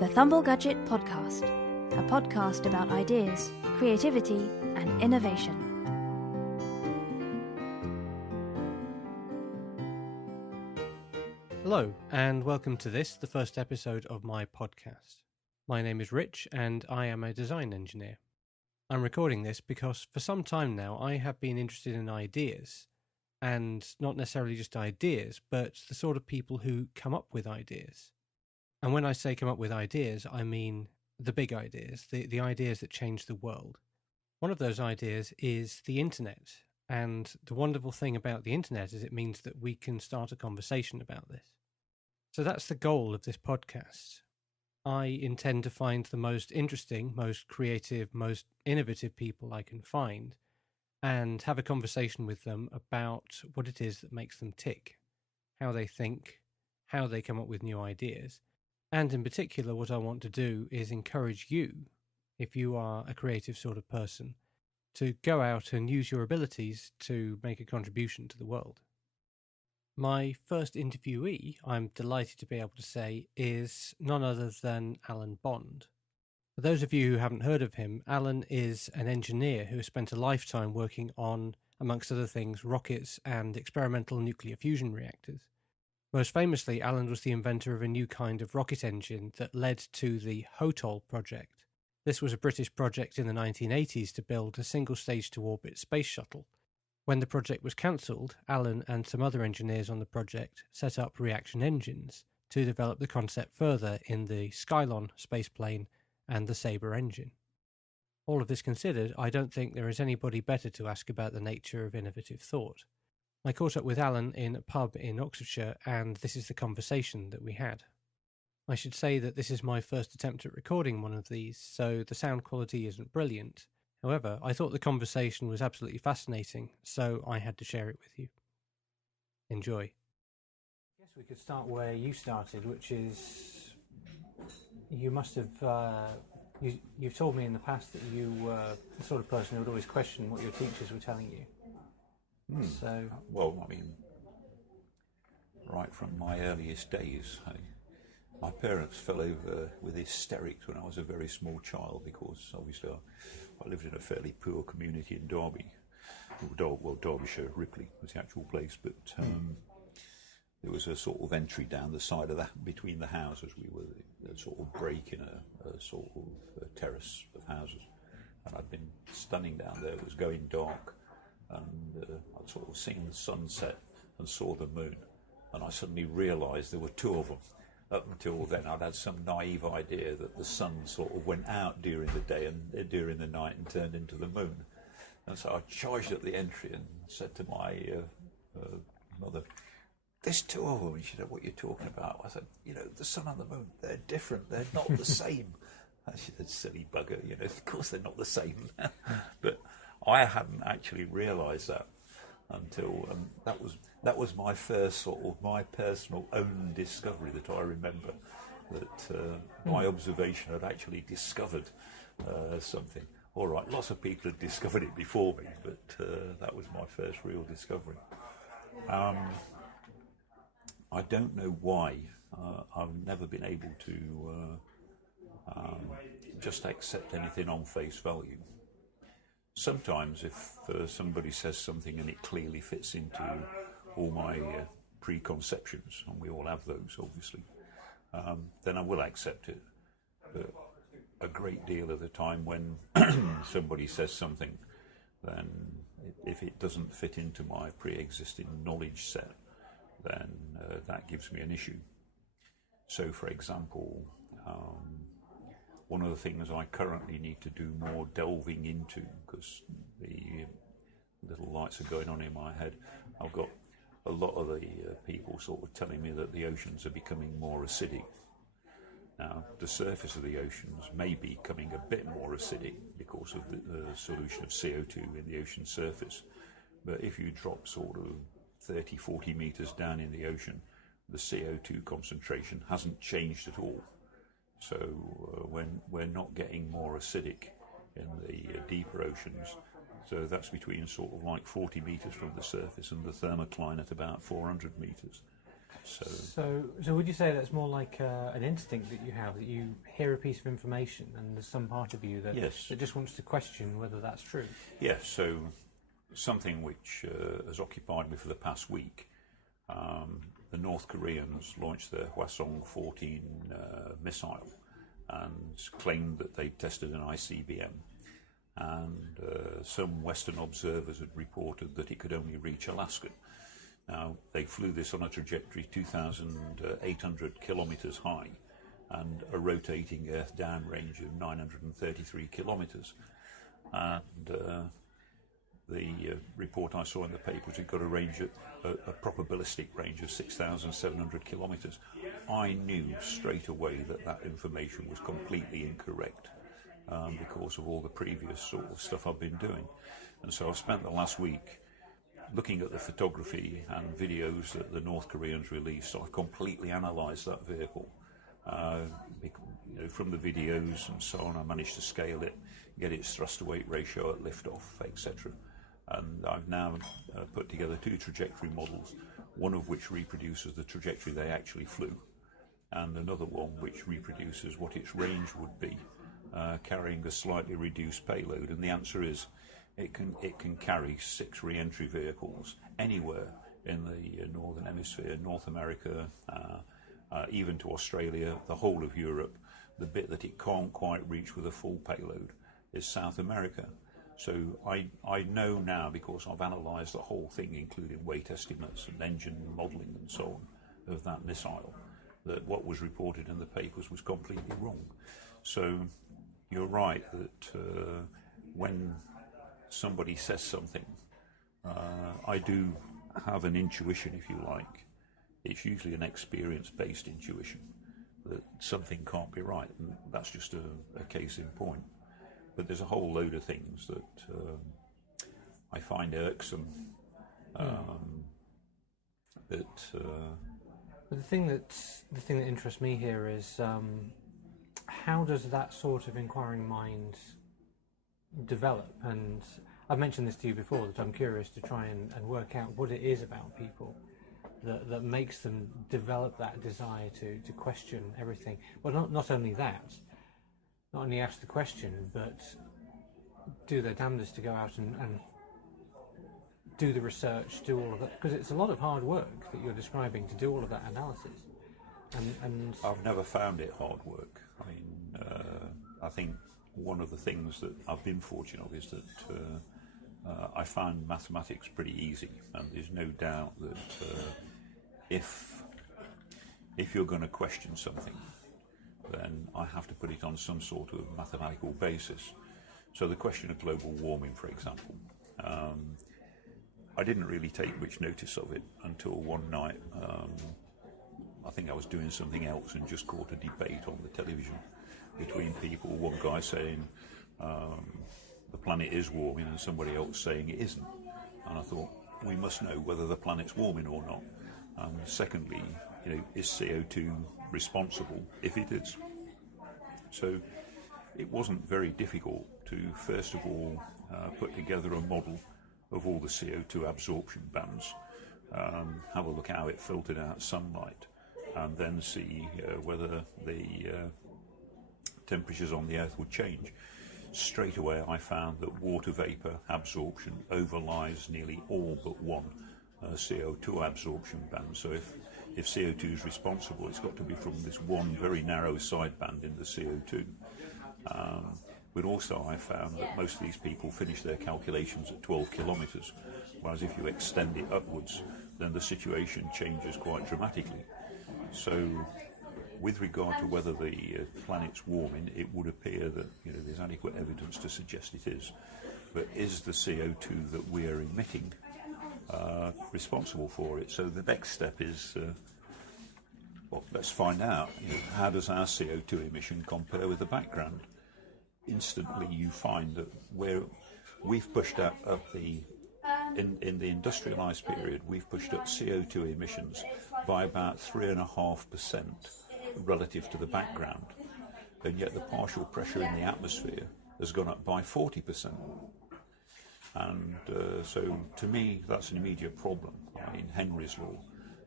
The Thumblegudget Podcast, a podcast about ideas, creativity, and innovation. Hello, and welcome to this, the first episode of my podcast. My name is Rich, and I am a design engineer. I'm recording this because for some time now I have been interested in ideas, and not necessarily just ideas, but the sort of people who come up with ideas. And when I say come up with ideas, I mean the big ideas, the ideas that change the world. One of those ideas is the internet, and the wonderful thing about the internet is it means that we can start a conversation about this. So that's the goal of this podcast. I intend to find the most interesting, most creative, most innovative people I can find and have a conversation with them about what it is that makes them tick, how they think, how they come up with new ideas. And in particular, what I want to do is encourage you, if you are a creative sort of person, to go out and use your abilities to make a contribution to the world. My first interviewee, I'm delighted to be able to say, is none other than Alan Bond. For those of you who haven't heard of him, Alan is an engineer who has spent a lifetime working on, amongst other things, rockets and experimental nuclear fusion reactors. Most famously, Alan was the inventor of a new kind of rocket engine that led to the HOTOL project. This was a British project in the 1980s to build a single stage-to-orbit space shuttle. When the project was cancelled, Alan and some other engineers on the project set up reaction engines to develop the concept further in the Skylon Spaceplane and the SABRE engine. All of this considered, I don't think there is anybody better to ask about the nature of innovative thought. I caught up with Alan in a pub in Oxfordshire, and this is the conversation that we had. I should say that this is my first attempt at recording one of these, so the sound quality isn't brilliant. However, I thought the conversation was absolutely fascinating, so I had to share it with you. Enjoy. I guess we could start where you started, which is you must have... You've told me in the past that you were the sort of person who would always question what your teachers were telling you. So, well, I mean, right from my earliest days, my parents fell over with hysterics when I was a very small child because obviously I lived in a fairly poor community in Derby. Well, Derbyshire, Ripley was the actual place, but there was a sort of entry down the side of that between the houses. We were a sort of break in a sort of a terrace of houses, and I'd been standing down there. It was going dark. And I'd sort of seen the sunset and saw the moon, and I suddenly realised there were two of them. Up until then I'd had some naive idea that the sun sort of went out during the day and during the night and turned into the moon. And so I charged at the entry and said to my mother, "There's two of them." And she said, "What are you talking about?" I said, "The sun and the moon, they're different, they're not the same." And she said, "Silly bugger, of course they're not the same." But I hadn't actually realised that until that was my first sort of my personal own discovery that I remember, that my observation had actually discovered something. All right, lots of people had discovered it before me, but that was my first real discovery. I don't know why I've never been able to just accept anything on face value. Sometimes if somebody says something and it clearly fits into all my preconceptions, and we all have those obviously, then I will accept it. But a great deal of the time when somebody says something, then if it doesn't fit into my pre-existing knowledge set, then that gives me an issue. So for example, one of the things I currently need to do more delving into, because the little lights are going on in my head, I've got a lot of the people sort of telling me that the oceans are becoming more acidic. Now, the surface of the oceans may be becoming a bit more acidic because of the solution of CO2 in the ocean surface, but if you drop sort of 30, 40 metres down in the ocean, the CO2 concentration hasn't changed at all. So when we're not getting more acidic in the deeper oceans, so that's between sort of like 40 metres from the surface and the thermocline at about 400 metres. So would you say that's more like an instinct that you have, that you hear a piece of information and there's some part of you that, Yes. that just wants to question whether that's true? Yes, so something which has occupied me for the past week, the North Koreans launched their Hwasong-14 missile and claimed that they tested an ICBM. And some Western observers had reported that it could only reach Alaska. Now, they flew this on a trajectory 2,800 kilometres high and a rotating Earth downrange of 933 kilometres. And the report I saw in the papers, it got a range, a probabilistic range of 6,700 kilometres. I knew straight away that that information was completely incorrect because of all the previous sort of stuff I've been doing. And so I've spent the last week looking at the photography and videos that the North Koreans released. So I've completely analysed that vehicle. From the videos and so on, I managed to scale it, get its thrust-to-weight ratio at liftoff, etc. And I've now put together two trajectory models, one of which reproduces the trajectory they actually flew, and another one which reproduces what its range would be, carrying a slightly reduced payload. And the answer is it can carry 6 re-entry vehicles anywhere in the Northern Hemisphere, North America, even to Australia, the whole of Europe. The bit that it can't quite reach with a full payload is South America. So I know now, because I've analysed the whole thing, including weight estimates and engine modelling and so on, of that missile, that what was reported in the papers was completely wrong. So you're right that when somebody says something, I do have an intuition, if you like. It's usually an experience-based intuition that something can't be right, and that's just a case in point. But there's a whole load of things that I find irksome. But the thing that interests me here is how does that sort of inquiring mind develop? And I've mentioned this to you before, that I'm curious to try and work out what it is about people that makes them develop that desire to question everything. Well, not only that, not only ask the question, but do their damnedest to go out and do the research, do all of that, because it's a lot of hard work that you're describing to do all of that analysis. And I've never found it hard work. I mean, I think one of the things that I've been fortunate of is that I found mathematics pretty easy, and there's no doubt that if you're going to question something, then I have to put it on some sort of mathematical basis. So the question of global warming, for example, I didn't really take much notice of it until one night. I think I was doing something else and just caught a debate on the television between people, one guy saying the planet is warming and somebody else saying it isn't. And I thought, we must know whether the planet's warming or not. And secondly, is CO2 responsible if it is? So it wasn't very difficult to, first of all, put together a model of all the CO2 absorption bands, have a look how it filtered out sunlight, and then see whether the temperatures on the Earth would change. Straight away I found that water vapour absorption overlies nearly all but one CO2 absorption band. So if CO2 is responsible, it's got to be from this one very narrow sideband in the CO2. But also I found that most of these people finish their calculations at 12 kilometres, whereas if you extend it upwards, then the situation changes quite dramatically. So with regard to whether the planet's warming, it would appear that there's adequate evidence to suggest it is. But is the CO2 that we are emitting responsible for it? So the next step is, well, let's find out. How does our CO2 emission compare with the background? Instantly you find that we've pushed up in the industrialised period, we've pushed up CO2 emissions by about 3.5% relative to the background, and yet the partial pressure in the atmosphere has gone up by 40%. And so to me that's an immediate problem. I mean, Henry's law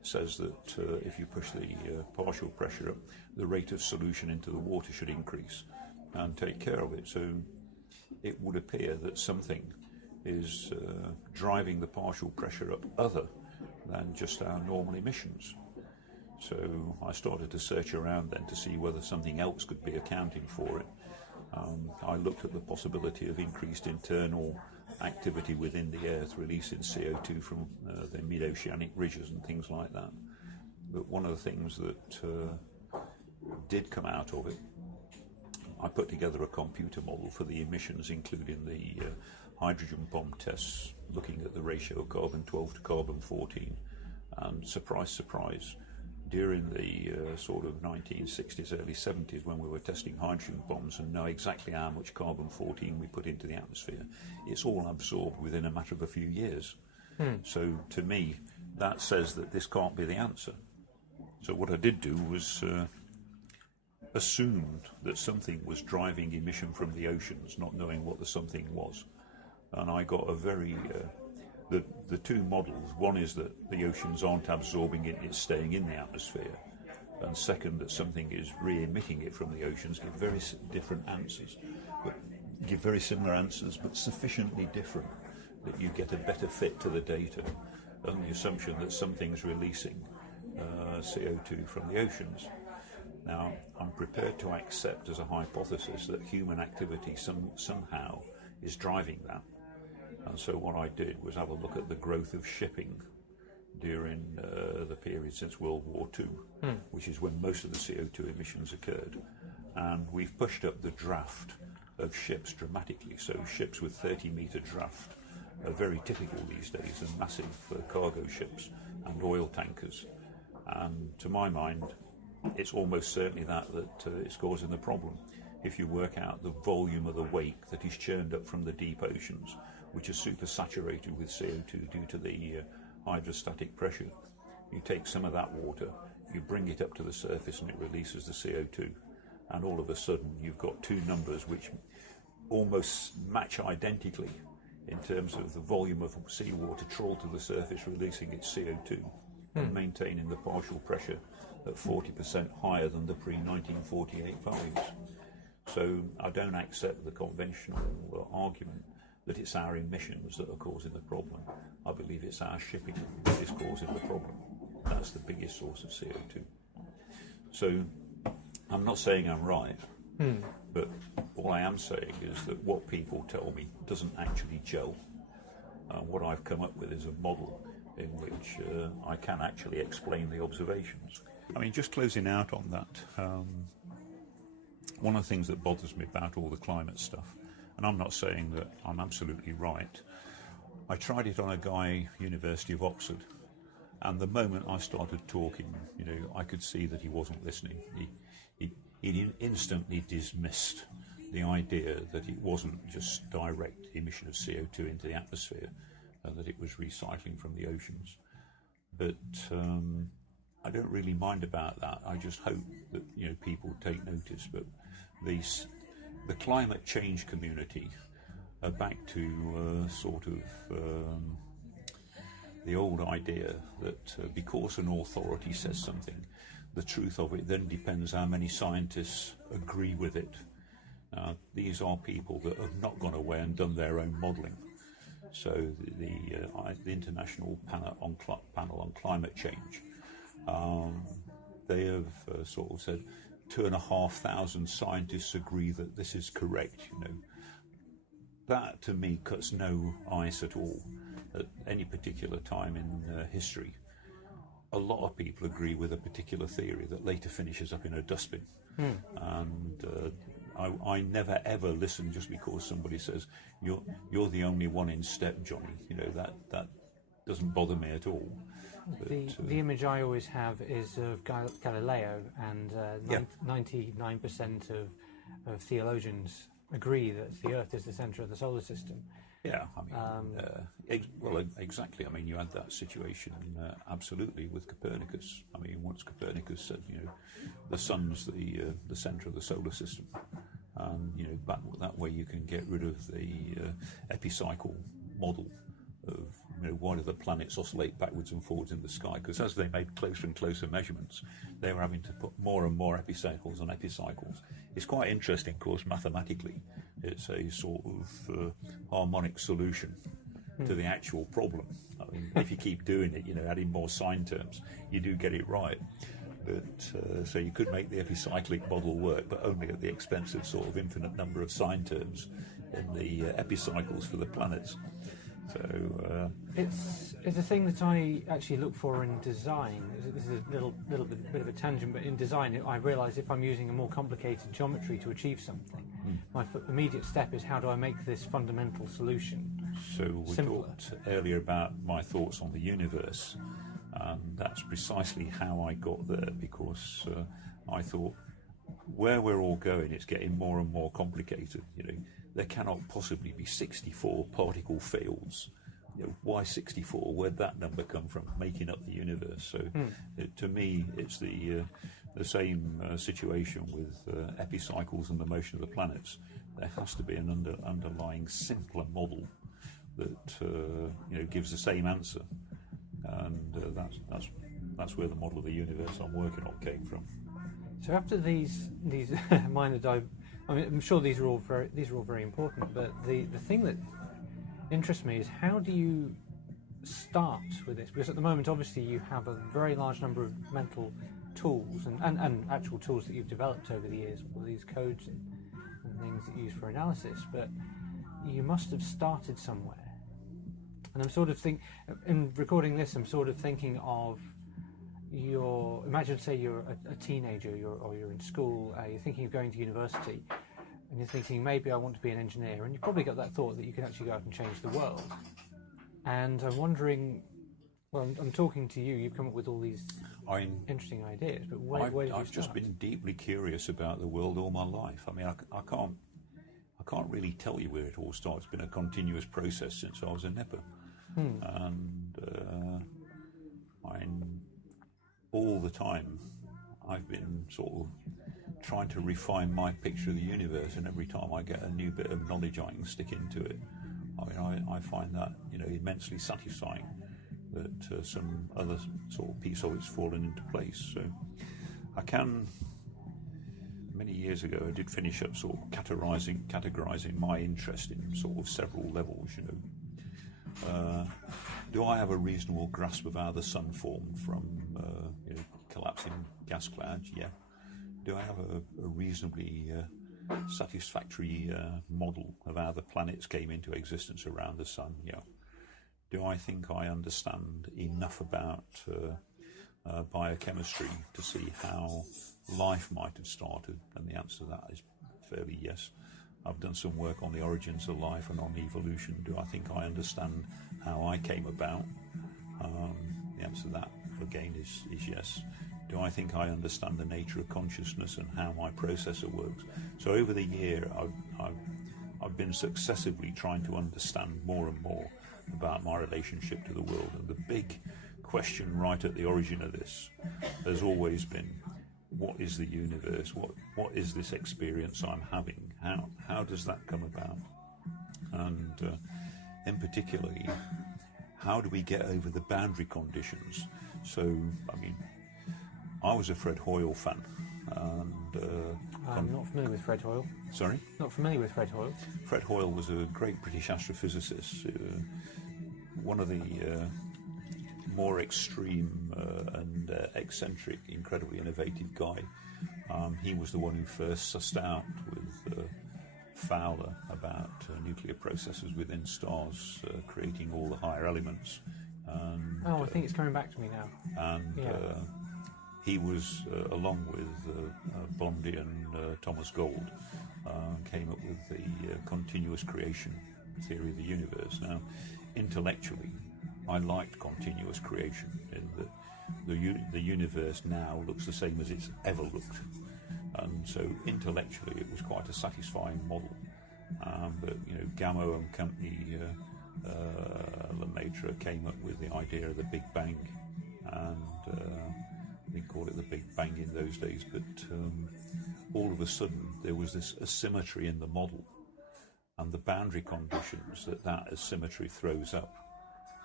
says that if you push the partial pressure up, the rate of solution into the water should increase and take care of it. So it would appear that something is driving the partial pressure up other than just our normal emissions. So I started to search around then to see whether something else could be accounting for it. I looked at the possibility of increased internal activity within the Earth, releasing CO2 from the mid-oceanic ridges and things like that. But one of the things that did come out of it, I put together a computer model for the emissions, including the hydrogen bomb tests, looking at the ratio of carbon-12 to carbon-14. And surprise, surprise, during the sort of 1960s, early 70s, when we were testing hydrogen bombs and know exactly how much carbon-14 we put into the atmosphere, it's all absorbed within a matter of a few years. So to me, that says that this can't be the answer. So what I did do was assumed that something was driving emission from the oceans, not knowing what the something was. And I got a very... The two models, one is that the oceans aren't absorbing it, it's staying in the atmosphere, and second, that something is re-emitting it from the oceans, give very different answers, but give very similar answers, but sufficiently different that you get a better fit to the data on the assumption that something's releasing CO2 from the oceans. Now, I'm prepared to accept as a hypothesis that human activity somehow is driving that. And so what I did was have a look at the growth of shipping during the period since World War II, which is when most of the CO2 emissions occurred. And we've pushed up the draft of ships dramatically. So ships with 30-metre draft are very typical these days, and massive cargo ships and oil tankers. And to my mind, it's almost certainly that is causing the problem. If you work out the volume of the wake that is churned up from the deep oceans, which is supersaturated with CO2 due to the hydrostatic pressure. You take some of that water, you bring it up to the surface and it releases the CO2. And all of a sudden you've got two numbers which almost match identically in terms of the volume of seawater trawled to the surface releasing its CO2 and maintaining the partial pressure at 40% higher than the pre-1948 values. So I don't accept the conventional argument that it's our emissions that are causing the problem. I believe it's our shipping that is causing the problem. That's the biggest source of CO2. So I'm not saying I'm right, but all I am saying is that what people tell me doesn't actually gel. What I've come up with is a model in which I can actually explain the observations. I mean, just closing out on that, one of the things that bothers me about all the climate stuff, and I'm not saying that I'm absolutely right, I tried it on a guy, University of Oxford, and the moment I started talking, I could see that he wasn't listening. He instantly dismissed the idea that it wasn't just direct emission of CO2 into the atmosphere, and that it was recycling from the oceans. But I don't really mind about that. I just hope that people take notice. But the climate change community are back to the old idea that because an authority says something, the truth of it then depends how many scientists agree with it. These are people that have not gone away and done their own modelling. So the International Panel on Climate Change, they have said 2,500 scientists agree that this is correct. That to me cuts no ice at all. At any particular time in history, a lot of people agree with a particular theory that later finishes up in a dustbin. And I never ever listen just because somebody says you're the only one in step, Johnny. That doesn't bother me at all. But, the image I always have is of Galileo, and 99% of theologians agree that the Earth is the centre of the solar system. Yeah, exactly. I mean, you had that situation absolutely with Copernicus. I mean, once Copernicus said, the sun's the centre of the solar system, and that way you can get rid of the epicycle model of why do the planets oscillate backwards and forwards in the sky? Because as they made closer and closer measurements, they were having to put more and more epicycles on epicycles. It's quite interesting, of course, mathematically. It's a sort of harmonic solution to the actual problem. I mean, if you keep doing it, adding more sine terms, you do get it right. But so you could make the epicyclic model work, but only at the expense of sort of infinite number of sine terms in the epicycles for the planets. So it's a thing that I actually look for in design. This is a little bit of a tangent, but in design, I realise if I'm using a more complicated geometry to achieve something, my immediate step is how do I make this fundamental solution So we simpler? talked earlier about my thoughts on the universe, and that's precisely how I got there, because I thought where we're all going, it's getting more and more complicated. There cannot possibly be 64 particle fields. Why 64? Where'd that number come from? Making up the universe. So to me, it's the same situation with epicycles and the motion of the planets. There has to be an underlying simpler model that gives the same answer, and that's where the model of the universe I'm working on came from. So after these minor I'm sure these are all very important, but the thing that interests me is how do you start with this? Because at the moment, obviously, you have a very large number of mental tools and actual tools that you've developed over the years, all these codes and things that you use for analysis, but you must have started somewhere. And I'm sort of in recording this, I'm sort of thinking of imagine, say, you're a teenager, or you're in school, you're thinking of going to university, and you're thinking, maybe I want to be an engineer, and you've probably got that thought that you can actually go out and change the world. And I'm wondering, well, I'm talking to you, you've come up with all these interesting ideas, but where did you start? I've just been deeply curious about the world all my life. I mean, I can't really tell you where it all started. It's been a continuous process since I was a nipper. And all the time I've been sort of trying to refine my picture of the universe, and every time I get a new bit of knowledge I can stick into it, I find that immensely satisfying that some other sort of piece of it's fallen into place. So many years ago I did finish up sort of categorizing my interest in sort of several levels. Do I have a reasonable grasp of how the sun formed from collapsing gas clouds? Yeah. Do I have a reasonably satisfactory model of how the planets came into existence around the sun? Yeah. Do I think I understand enough about biochemistry to see how life might have started? And the answer to that is fairly yes. I've done some work on the origins of life and on evolution. Do I think I understand how I came about? The answer to that, again, is yes. Do I think I understand the nature of consciousness and how my processor works? So over the year, I've been successively trying to understand more and more about my relationship to the world. And the big question right at the origin of this has always been, what is the universe? What is this experience I'm having? How does that come about? And in particular, how do we get over the boundary conditions? So, I mean, I was a Fred Hoyle fan. And I'm not familiar with Fred Hoyle. Sorry? Not familiar with Fred Hoyle. Fred Hoyle was a great British astrophysicist, one of the more extreme and eccentric, incredibly innovative guy. He was the one who first sussed out with Fowler about nuclear processes within stars, creating all the higher elements. And, I think it's coming back to me now. And he was, along with Bondi and Thomas Gold, came up with the continuous creation theory of the universe. Now, intellectually, I liked continuous creation, in that the universe now looks the same as it's ever looked. And so intellectually it was quite a satisfying model. But Gamow and company, Lemaitre, came up with the idea of the Big Bang, and they called it the Big Bang in those days, but all of a sudden there was this asymmetry in the model, and the boundary conditions that asymmetry throws up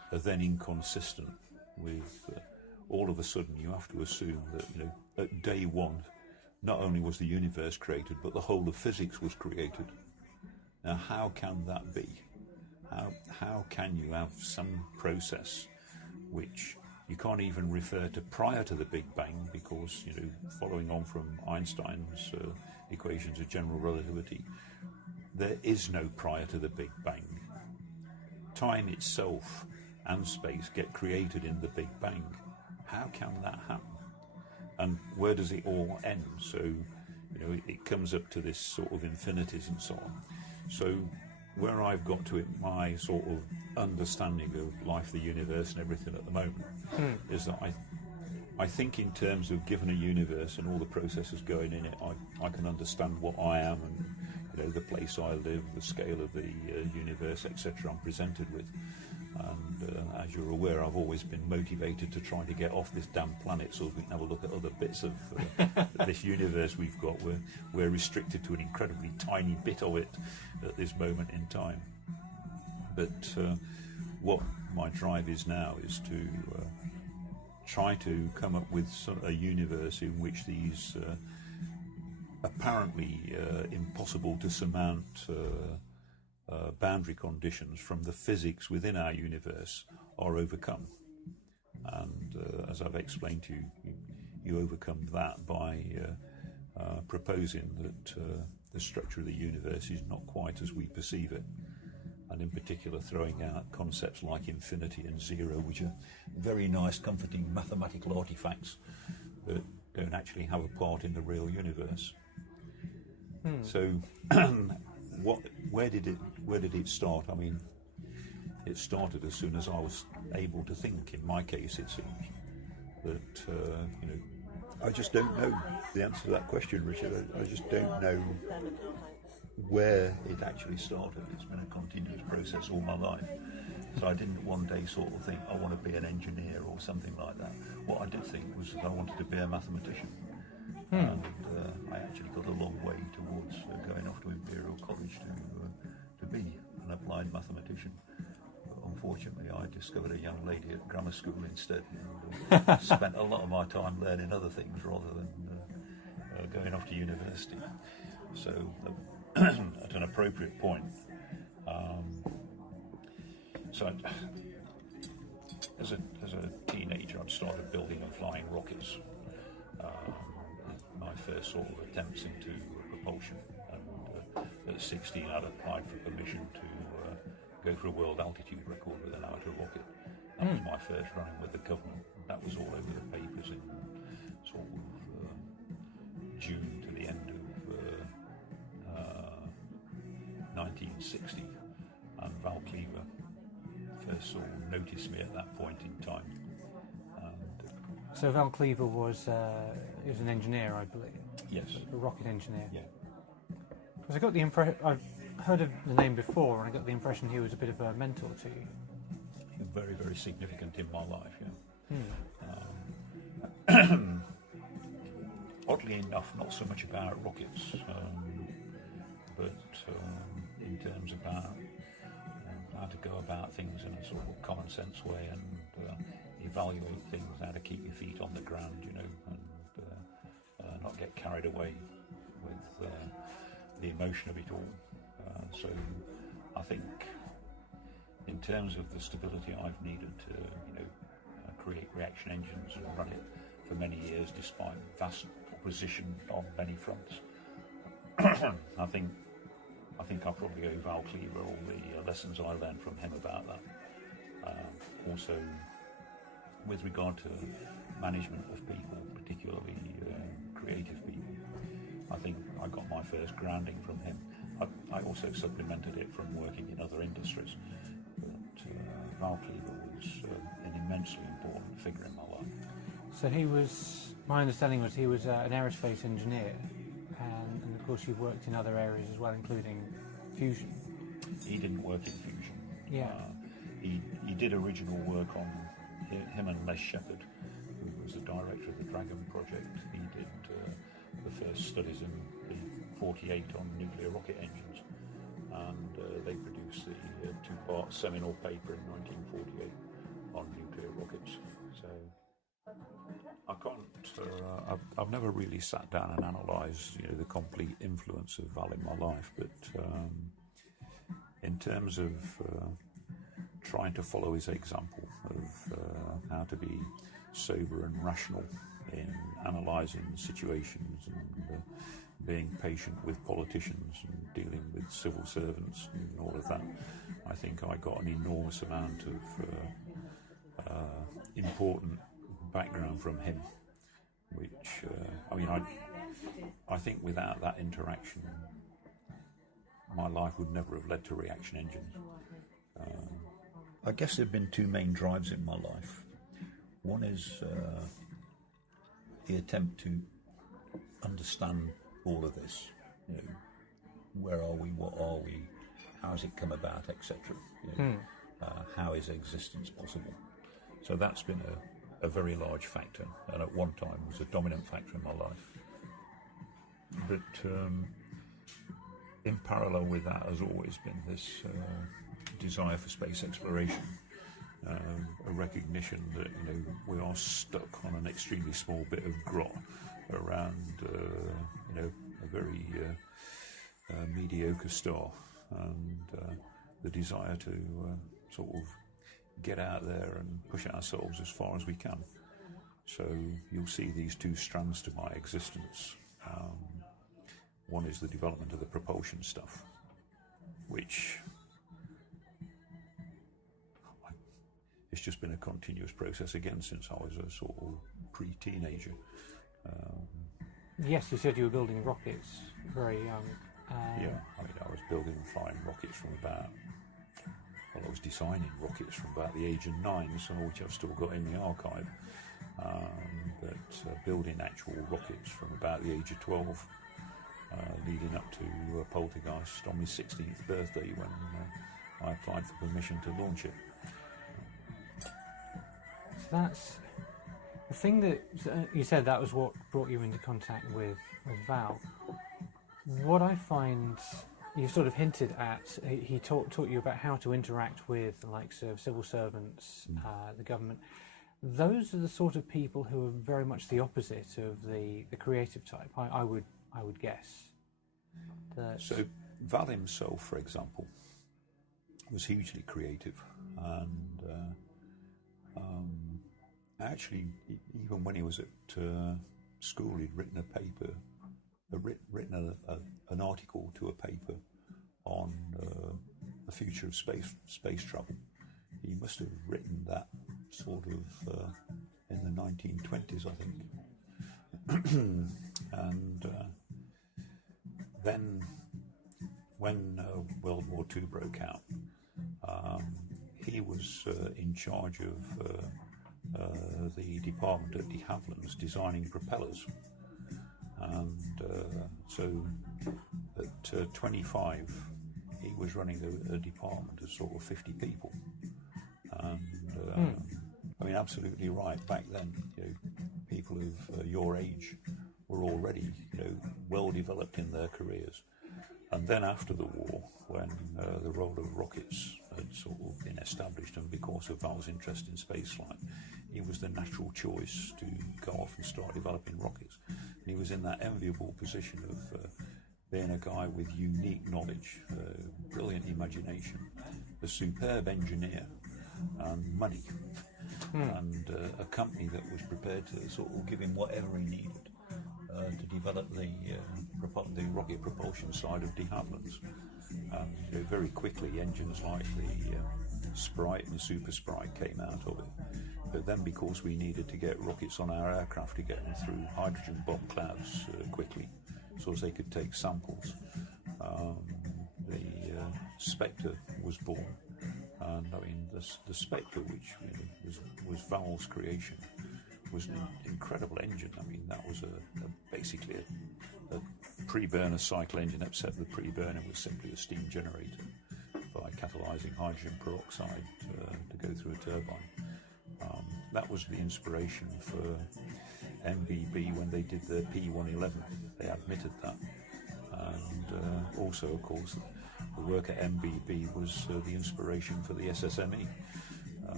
are then inconsistent with all of a sudden you have to assume that, you know, at day one, not only was the universe created, but the whole of physics was created. Now, how can that be? How can you have some process which you can't even refer to prior to the Big Bang, because, you know, following on from Einstein's equations of general relativity, there is no prior to the Big Bang. Time itself and space get created in the Big Bang. How can that happen? And where does it all end? So, you know, it comes up to this sort of infinities and so on. So where I've got to in my sort of understanding of life, the universe and everything at the moment is that I think in terms of given a universe and all the processes going in it, I can understand what I am and, you know, the place I live, the scale of the universe, etc. I'm presented with. And as you're aware, I've always been motivated to try to get off this damn planet so we can have a look at other bits of this universe we've got. We're restricted to an incredibly tiny bit of it at this moment in time. But what my drive is now is to try to come up with a universe in which these apparently impossible to surmount boundary conditions from the physics within our universe are overcome. And as I've explained to you, you overcome that by proposing that the structure of the universe is not quite as we perceive it, and in particular throwing out concepts like infinity and zero, which are very nice, comforting mathematical artifacts that don't actually have a part in the real universe. So where did it start? I mean, it started as soon as I was able to think. In my case, it seems that you know, I just don't know the answer to that question, Richard. I just don't know where it actually started. It's been a continuous process all my life. So I didn't one day sort of think I want to be an engineer or something like that. What I did think was that I wanted to be a mathematician. And I actually got a long way towards going off to Imperial College to be an applied mathematician. But unfortunately, I discovered a young lady at grammar school instead, and spent a lot of my time learning other things rather than going off to university. So at an appropriate point, as a teenager, I'd started building and flying rockets. My first sort of attempts into propulsion, and at 16 I'd applied for permission to go for a world altitude record with an amateur rocket. That was my first running with the government. That was all over the papers in sort of June to the end of 1960, and Val Cleaver first sort of noticed me at that point in time. So Val Cleaver was an engineer, I believe. Yes. A rocket engineer. Yeah. Because I got the impression, I've heard of the name before, and I got the impression he was a bit of a mentor to you. Very, very significant in my life, yeah. Oddly enough, not so much about rockets, but in terms about how to go about things in a sort of common sense way and evaluate things, how to keep your feet on the ground, you know, and not get carried away with the emotion of it all. So I think in terms of the stability I've needed to, you know, create reaction engines and run it for many years despite vast opposition on many fronts, I think I'll probably owe Val Cleaver all the lessons I learned from him about that. Also, with regard to management of people, particularly creative people, I think I got my first grounding from him. I also supplemented it from working in other industries, but Val Cleaver was an immensely important figure in my life. So he was, my understanding was he was an aerospace engineer, and of course you've worked in other areas as well, including fusion. He didn't work in fusion. Yeah. He did original work on him and Les Shepard, who was the director of the Dragon project. He did the first studies in the 48 on nuclear rocket engines, and they produced the two-part seminal paper in 1948 on nuclear rockets. So I can't. I've never really sat down and analysed, the complete influence of Val in my life, but in terms of trying to follow his example of how to be sober and rational in analysing situations and being patient with politicians and dealing with civil servants and all of that, I think I got an enormous amount of important background from him, which I think without that interaction my life would never have led to reaction engines. I guess there have been two main drives in my life. One is the attempt to understand all of this. Where are we? What are we? How has it come about, etc. How is existence possible? So that's been a very large factor, and at one time was a dominant factor in my life. But in parallel with that has always been this desire for space exploration, a recognition that we are stuck on an extremely small bit of grot around a very mediocre star, and the desire to sort of get out there and push ourselves as far as we can. So you'll see these two strands to my existence. One is the development of the propulsion stuff, which it's just been a continuous process again since I was a sort of pre-teenager. Yes, you said you were building rockets very young. Yeah, I was building and flying rockets from I was designing rockets from about the age of 9, some of which I've still got in the archive, but building actual rockets from about the age of 12, leading up to Poltergeist on my 16th birthday when I applied for permission to launch it. So that's the thing that you said, that was what brought you into contact with Val. What I find, you sort of hinted at, he taught you about how to interact with the likes of civil servants, the government. Those are the sort of people who are very much the opposite of the creative type, I would guess. So Val himself, for example, was hugely creative, and actually, even when he was at school, he'd written a paper, an article to a paper on the future of space travel. He must have written that sort of in the 1920s, I think. And then, when World War II broke out, he was in charge of the department at de Havilland's designing propellers. And so at 25, he was running a department of sort of 50 people. And absolutely right. Back then, people of your age were already, well developed in their careers. And then after the war, when the role of rockets had sort of been established, and because of Val's interest in spaceflight, he was the natural choice to go off and start developing rockets. And he was in that enviable position of being a guy with unique knowledge, brilliant imagination, a superb engineer, and money, and a company that was prepared to sort of give him whatever he needed to develop the rocket propulsion side of de Havilland's. Very quickly, engines like the Sprite and Super Sprite came out of it. But then, because we needed to get rockets on our aircraft to get them through hydrogen bomb clouds quickly, so as they could take samples, the Spectre was born. And the Spectre, which was Val's creation, was an incredible engine. That was basically a pre-burner cycle engine, except the pre-burner was simply a steam generator by catalysing hydrogen peroxide to go through a turbine. That was the inspiration for MBB when they did the P111. They admitted that. And also, of course, the work at MBB was the inspiration for the SSME.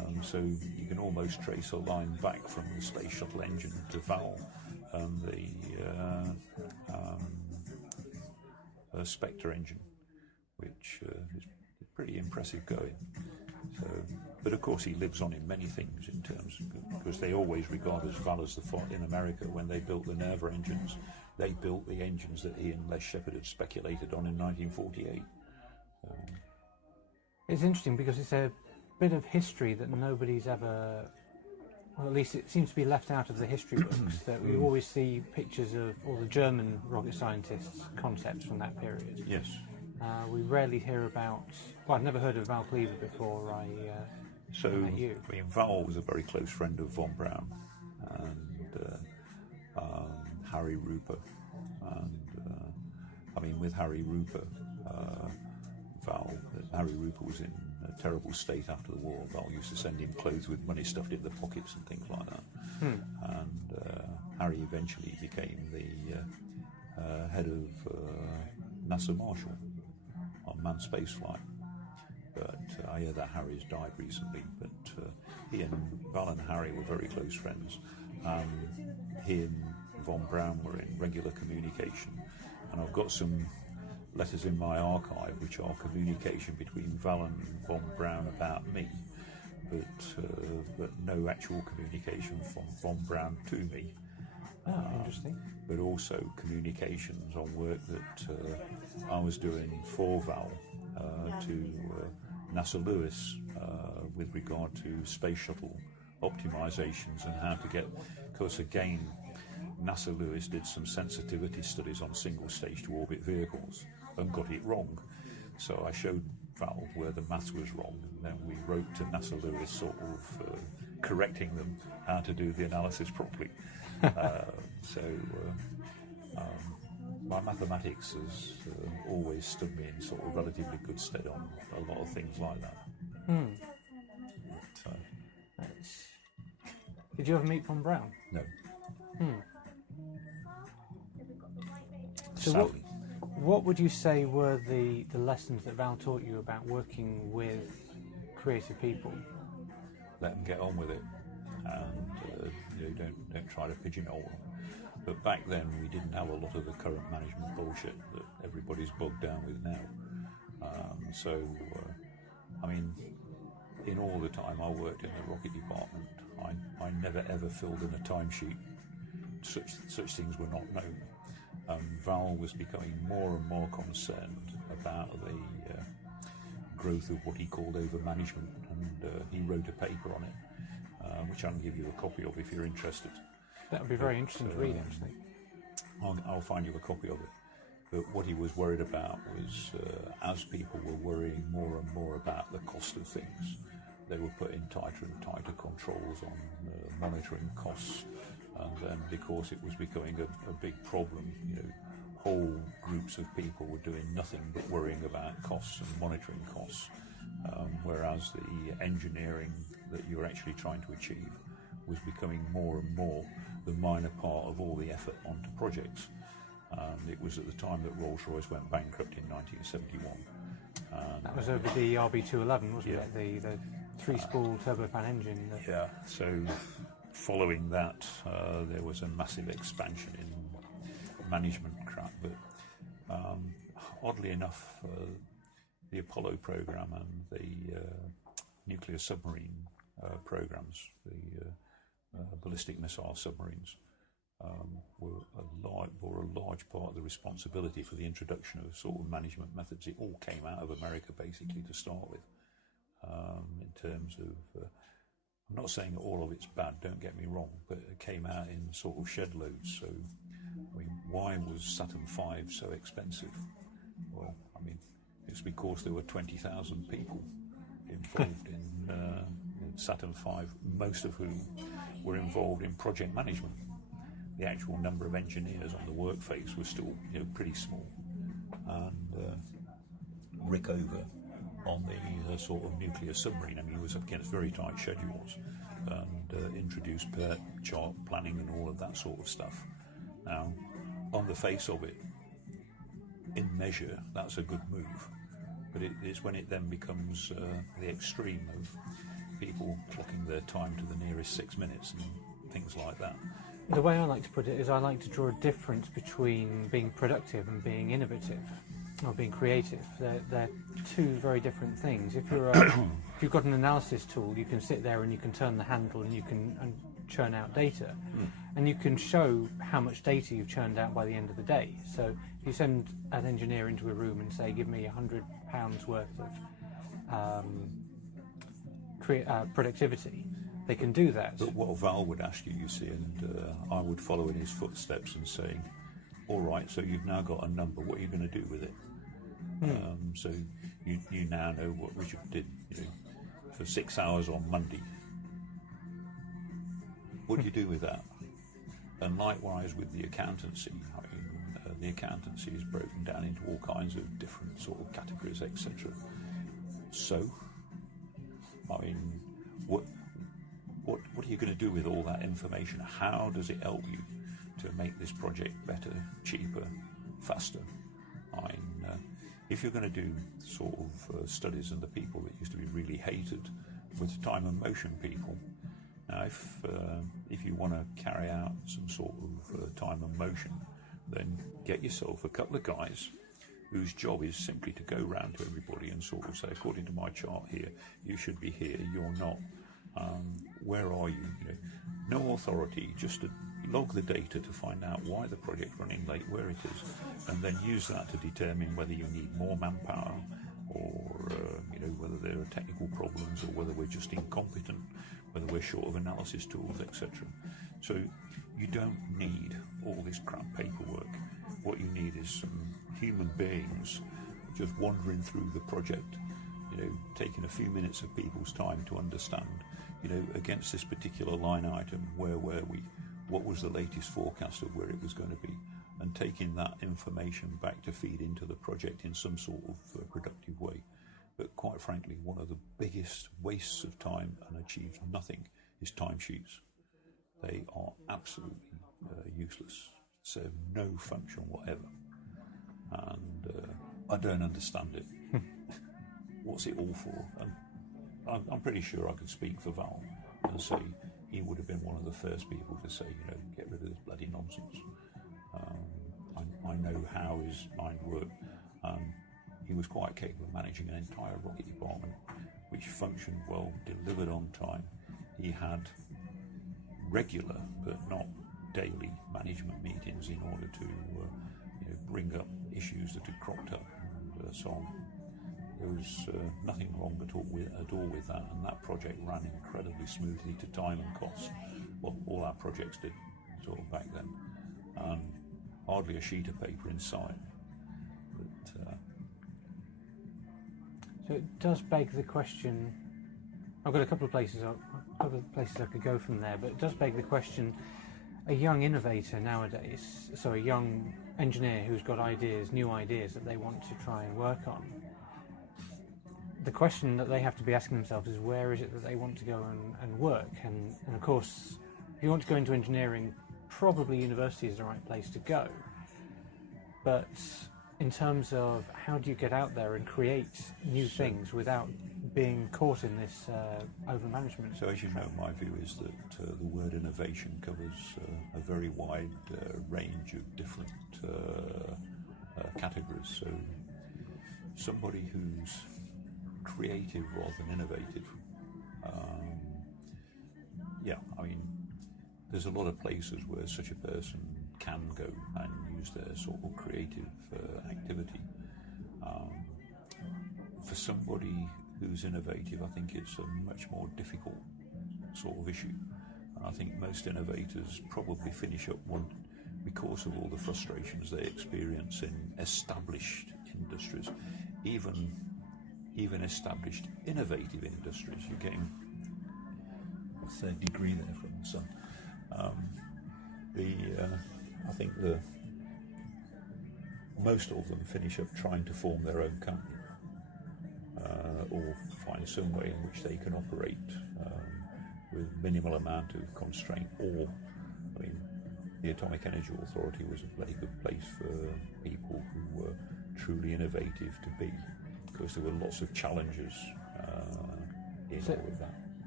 So you can almost trace a line back from the space shuttle engine to Val and the Spectre engine, which is pretty impressive going. So, but of course he lives on in many things in terms of, because they always regard as Val as the fault in America when they built the Nerva engines. They built the engines that he and Les Shepard had speculated on in 1948. It's interesting because it's a bit of history that nobody's ever, well, at least it seems to be left out of the history books, that we always see pictures of all the German rocket scientists' concepts from that period. Yes. We rarely hear about, well, I'd never heard of MacLeod before I met you. I mean, Val was a very close friend of von Braun and Harry Rupert. And I mean, with Harry Rupert, Harry Rupert was in a terrible state after the war. Val used to send him clothes with money stuffed in the pockets and things like that. And Harry eventually became the head of NASA Marshall on manned spaceflight. But I hear that Harry's died recently. But he and Val and Harry were very close friends. He and von Braun were in regular communication. And I've got some letters in my archive which are communication between Val and von Braun about me, but no actual communication from von Braun to me. Interesting. But also communications on work that I was doing for Val to NASA Lewis with regard to space shuttle optimizations and how to get, because again, NASA Lewis did some sensitivity studies on single stage to orbit vehicles and got it wrong. So I showed Val where the maths was wrong, and then we wrote to NASA Lewis sort of correcting them how to do the analysis properly. My mathematics has always stood me in sort of relatively good stead on a lot of things like that. Did you ever meet von Braun? No. So what would you say were the lessons that Val taught you about working with creative people? Let them get on with it, and don't try to pigeonhole them. But back then we didn't have a lot of the current management bullshit that everybody's bogged down with now. I mean, in all the time I worked in the rocket department, I never ever filled in a timesheet. Such things were not known. Val was becoming more and more concerned about the growth of what he called over-management, and he wrote a paper on it, which I can give you a copy of if you're interested. That would be very interesting to read, actually. I'll find you a copy of it. But what he was worried about was, as people were worrying more and more about the cost of things, they were putting tighter and tighter controls on monitoring costs. And then, because it was becoming a big problem, whole groups of people were doing nothing but worrying about costs and monitoring costs, whereas the engineering that you were actually trying to achieve was becoming more and more the minor part of all the effort onto projects. It was at the time that Rolls-Royce went bankrupt in 1971. That was over the RB211, wasn't it? The three-spool turbofan engine. Yeah, so following that, there was a massive expansion in management crap. But oddly enough, the Apollo program and the nuclear submarine programs, the ballistic missile submarines, were a large part of the responsibility for the introduction of sort of management methods. It all came out of America, basically, to start with. In terms of, I'm not saying that all of it's bad, don't get me wrong, but it came out in sort of shed loads. So, I mean, why was Saturn V so expensive? Well, I mean, it's because there were 20,000 people involved in Saturn V, most of whom were involved in project management. The actual number of engineers on the work face was still, pretty small. And Rick Over on the sort of nuclear submarine, I mean, he was up against very tight schedules and introduced chart planning and all of that sort of stuff. Now, on the face of it, in measure, that's a good move. But it's when it then becomes the extreme of people clocking their time to the nearest 6 minutes and things like that. The way I like to put it is I like to draw a difference between being productive and being innovative, or being creative. They're two very different things. If you've got an analysis tool, you can sit there and you can turn the handle and you can churn out data, and you can show how much data you've churned out by the end of the day. So if you send an engineer into a room and say, give me £100 worth of productivity, they can do that. But what Val would ask you, you see, and I would follow in his footsteps and saying, all right, so you've now got a number, what are you going to do with it? So you now know what Richard did, for 6 hours on Monday. What do you do with that? And likewise with the accountancy, the accountancy is broken down into all kinds of different sort of categories, etc. So, what are you going to do with all that information? How does it help you to make this project better, cheaper, faster? If you're going to do sort of studies on the people that used to be really hated with time and motion people, now if you want to carry out some sort of time and motion, then get yourself a couple of guys whose job is simply to go round to everybody and sort of say, according to my chart here, you should be here, you're not. Where are you? No authority, just to log the data to find out why the project's running late, where it is, and then use that to determine whether you need more manpower, or whether there are technical problems, or whether we're just incompetent, whether we're short of analysis tools, etc. So you don't need all this crap paperwork. What you need is some human beings just wandering through the project, taking a few minutes of people's time to understand, against this particular line item, where were we, what was the latest forecast of where it was going to be, and taking that information back to feed into the project in some sort of productive way. But quite frankly, one of the biggest wastes of time and achieves nothing is timesheets. They are absolutely useless, serve no function whatever, and I don't understand it. What's it all for? And I'm pretty sure I could speak for Val and say he would have been one of the first people to say, get rid of this bloody nonsense. I know how his mind worked. He was quite capable of managing an entire rocket department which functioned well, delivered on time. He had regular but not daily management meetings in order to bring up issues that had cropped up and so on. There was nothing wrong at all with that, and that project ran incredibly smoothly to time and cost. Well, all our projects did sort of back then. Hardly a sheet of paper in sight. But, so it does beg the question. I've got a couple of places I could go from there, but it does beg the question: a young innovator nowadays, so a young engineer who's got new ideas that they want to try and work on. The question that they have to be asking themselves is, where is it that they want to go and work? And of course, if you want to go into engineering, probably university is the right place to go. But in terms of how do you get out there and create new things without being caught in this over-management? So as you know, my view is that the word innovation covers a very wide range of different categories. So somebody who's creative rather than innovative. There's a lot of places where such a person can go and use their sort of creative activity. For somebody who's innovative, I think it's a much more difficult sort of issue. And I think most innovators probably finish up one because of all the frustrations they experience in established industries, even established innovative industries. You're getting a third degree there from the sun. I think most of them finish up trying to form their own company or find some way in which they can operate with minimal amount of constraint. Or, the Atomic Energy Authority was a bloody good place for people who were truly innovative to be, because there were lots of challenges in all of that.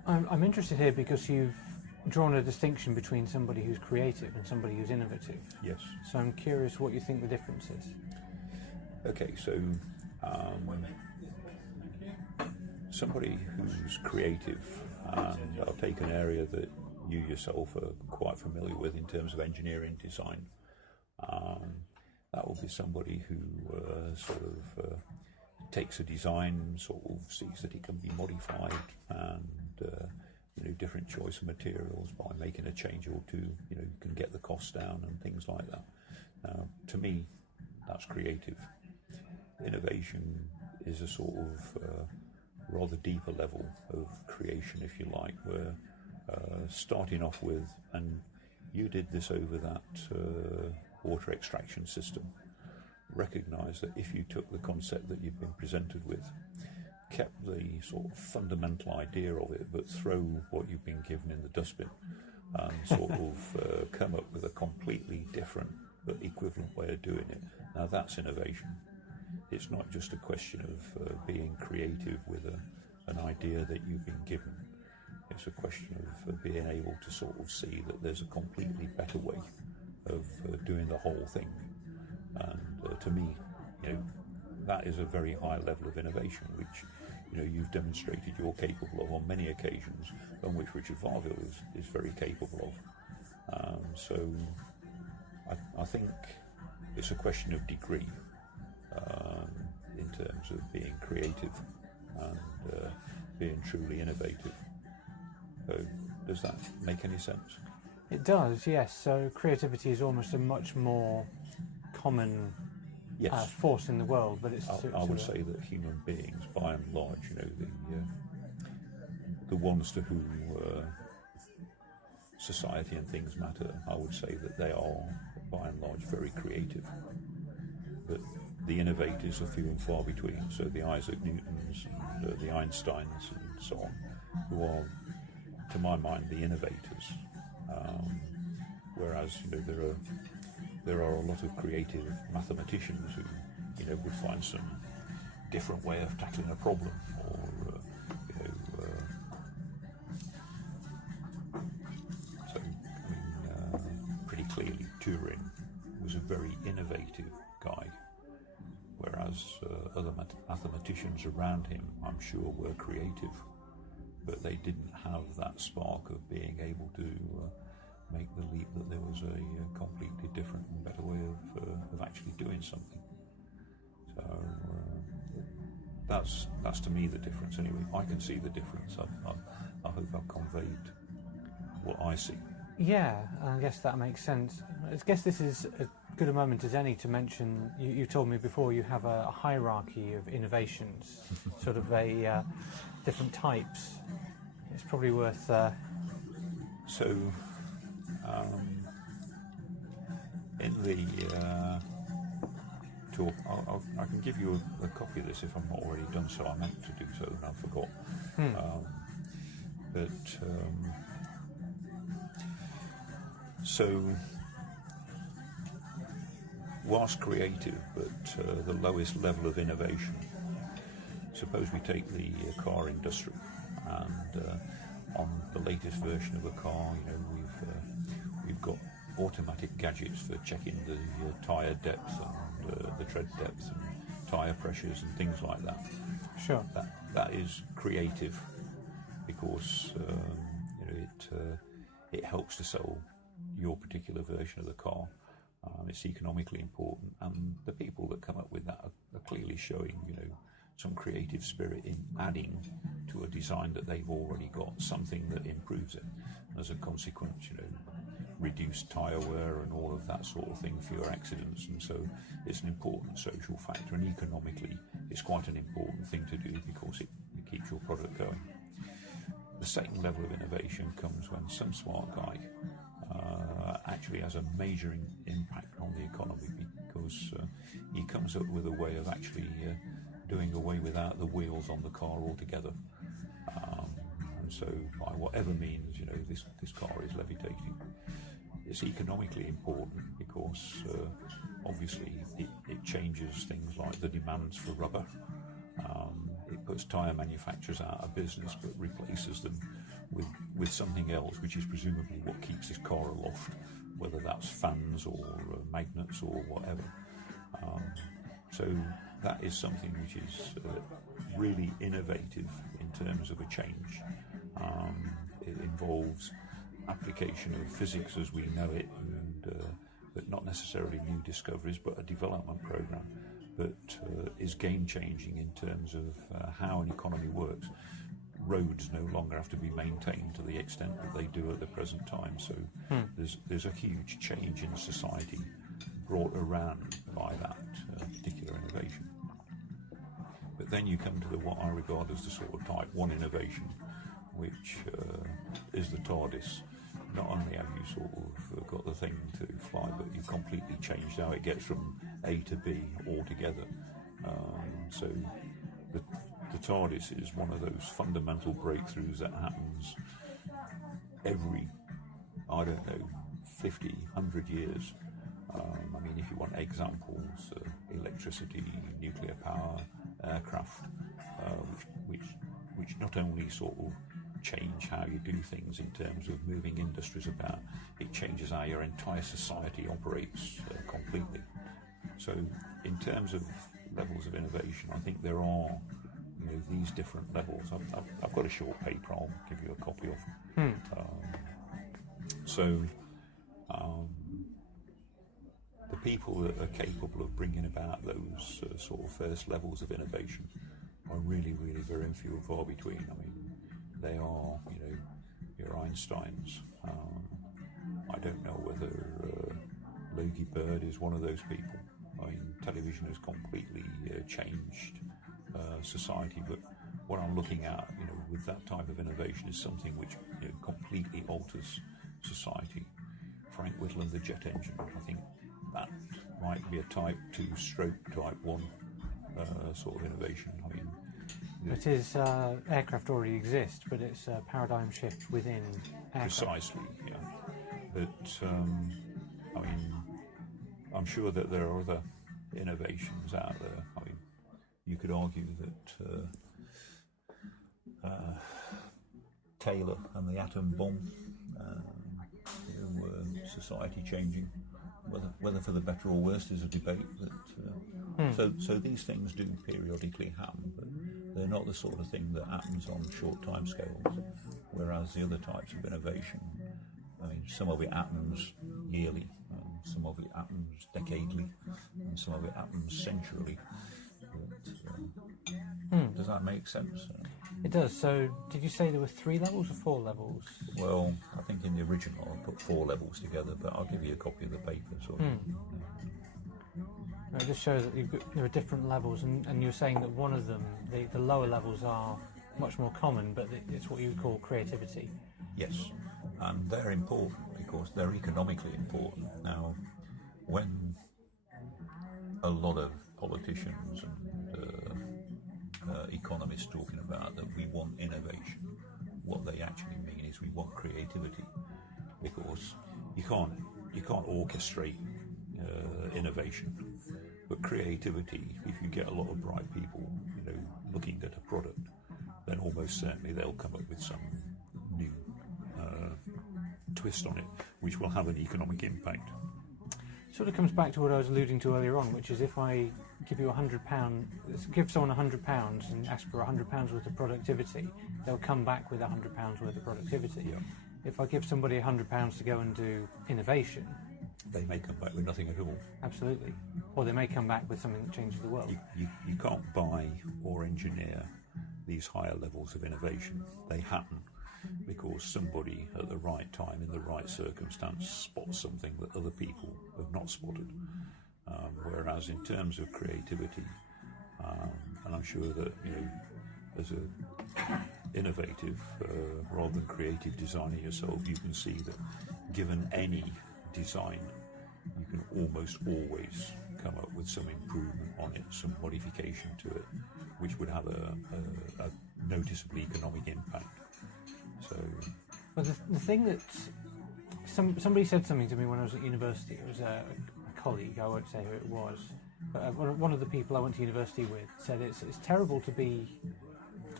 I'm interested here because you've drawn a distinction between somebody who's creative and somebody who's innovative. Yes. So I'm curious what you think the difference is. Okay, so somebody who's creative, and I'll take an area that you yourself are quite familiar with in terms of engineering design. That will be somebody who takes a design, sort of sees that it can be modified, and different choice of materials by making a change or two, you can get the cost down and things like that. Now, to me, that's creative. Innovation is a sort of rather deeper level of creation, if you like, where starting off with, and you did this over that water extraction system, recognise that if you took the concept that you've been presented with, kept the sort of fundamental idea of it, but throw what you've been given in the dustbin, and sort of come up with a completely different but equivalent way of doing it. Now that's innovation. It's not just a question of being creative with an idea that you've been given. It's a question of being able to sort of see that there's a completely better way of doing the whole thing. And to me, that is a very high level of innovation, which you've demonstrated you're capable of on many occasions, and which Richard Varville is very capable of. So I think it's a question of degree in terms of being creative and being truly innovative. So does that make any sense? It does, yes. So creativity is almost a much more common force in the world, but it's. I would say that human beings, by and large, the ones to whom society and things matter, I would say that they are, by and large, very creative. But the innovators are few and far between. So the Isaac Newtons, and the Einsteins, and so on, who are, to my mind, the innovators. Whereas there are a lot of creative mathematicians who would find some different way of tackling a problem, or pretty clearly Turing was a very innovative guy, whereas other mathematicians around him, I'm sure, were creative, but they didn't have that spark of being able to make the leap that there was a completely different and better way of actually doing something. So that's to me the difference. Anyway, I can see the difference. I hope I've conveyed what I see. Yeah, I guess that makes sense. I guess this is as good a moment as any to mention, you told me before you have a hierarchy of innovations, sort of a different types. It's probably worth... in the talk, I can give you a copy of this if I'm not already done so. I meant to do so and I forgot. So, whilst creative, but the lowest level of innovation, suppose we take the car industry, and on the latest version of a car, we've got automatic gadgets for checking the tyre depth and the tread depth and tyre pressures and things like that. Sure. That is creative because it helps to sell your particular version of the car. It's economically important, and the people that come up with that are clearly showing some creative spirit in adding to a design that they've already got, something that improves it. And as a consequence, reduced tyre wear and all of that sort of thing, fewer accidents, and so it's an important social factor, and economically it's quite an important thing to do because it keeps your product going. The second level of innovation comes when some smart guy actually has a major impact on the economy because he comes up with a way of actually doing away without the wheels on the car altogether. And so by whatever means, this car is levitating. It's economically important because obviously it changes things like the demands for rubber. It puts tyre manufacturers out of business but replaces them with something else, which is presumably what keeps this car aloft, whether that's fans or magnets or whatever. So that is something which is really innovative in terms of a change. It involves application of physics as we know it, but not necessarily new discoveries, but a development program that is game-changing in terms of how an economy works. Roads no longer have to be maintained to the extent that they do at the present time, so there's a huge change in society brought around by that particular innovation. But then you come to what I regard as the sort of type 1 innovation, which is the TARDIS. Not only have you sort of got the thing to fly, but you've completely changed how it gets from A to B altogether. So the TARDIS is one of those fundamental breakthroughs that happens every, 50, 100 years. I mean, if you want examples, electricity, nuclear power, aircraft, which not only sort of change how you do things in terms of moving industries about, it changes how your entire society operates completely. So in terms of levels of innovation, I think there are these different levels. I've got a short paper I'll give you a copy of. The people that are capable of bringing about those sort of first levels of innovation are really, really very few and far between. I mean, they are, your Einsteins. I don't know whether Logie Bird is one of those people. I mean, television has completely changed society, but what I'm looking at, with that type of innovation is something which completely alters society. Frank Whittle, the jet engine, I think that might be a type 2 stroke type 1 sort of innovation. I mean, it is aircraft already exist, but it's a paradigm shift within aircraft. Precisely, yeah. But I mean, I'm sure that there are other innovations out there. I mean, you could argue that Taylor and the atom bomb were society changing. Whether for the better or worse is a debate. But so these things do periodically happen, but they're not the sort of thing that happens on short time scales. Whereas the other types of innovation, I mean, some of it happens yearly, some of it happens decadally, and some of it happens centually. But, does that make sense? It does. So, did you say there were 3 levels or 4 levels? Well, I think in the original I put 4 levels together, but I'll give you a copy of the paper. It just shows that there are different levels, and you're saying that one of them, the lower levels, are much more common, but it's what you would call creativity. Yes, and they're important because they're economically important. Now, when a lot of politicians and economists talking about that we want innovation, what they actually mean is we want creativity, because you can't orchestrate innovation, but creativity, if you get a lot of bright people looking at a product, then almost certainly they'll come up with some new twist on it which will have an economic impact. Sort of comes back to what I was alluding to earlier on, which is if I give you give someone £100 and ask for £100 worth of productivity, they'll come back with £100 worth of productivity. Yeah. If I give somebody £100 to go and do innovation, they may come back with nothing at all. Absolutely. Or they may come back with something that changes the world. You can't buy or engineer these higher levels of innovation. They happen because somebody at the right time, in the right circumstance, spots something that other people have not spotted. Whereas in terms of creativity, and I'm sure that, as an innovative rather than creative designer yourself, you can see that given any design, you can almost always come up with some improvement on it, some modification to it, which would have a noticeable economic impact. So, well, the thing that somebody said something to me when I was at university. It was a colleague. I won't say who it was, but one of the people I went to university with said it's terrible to be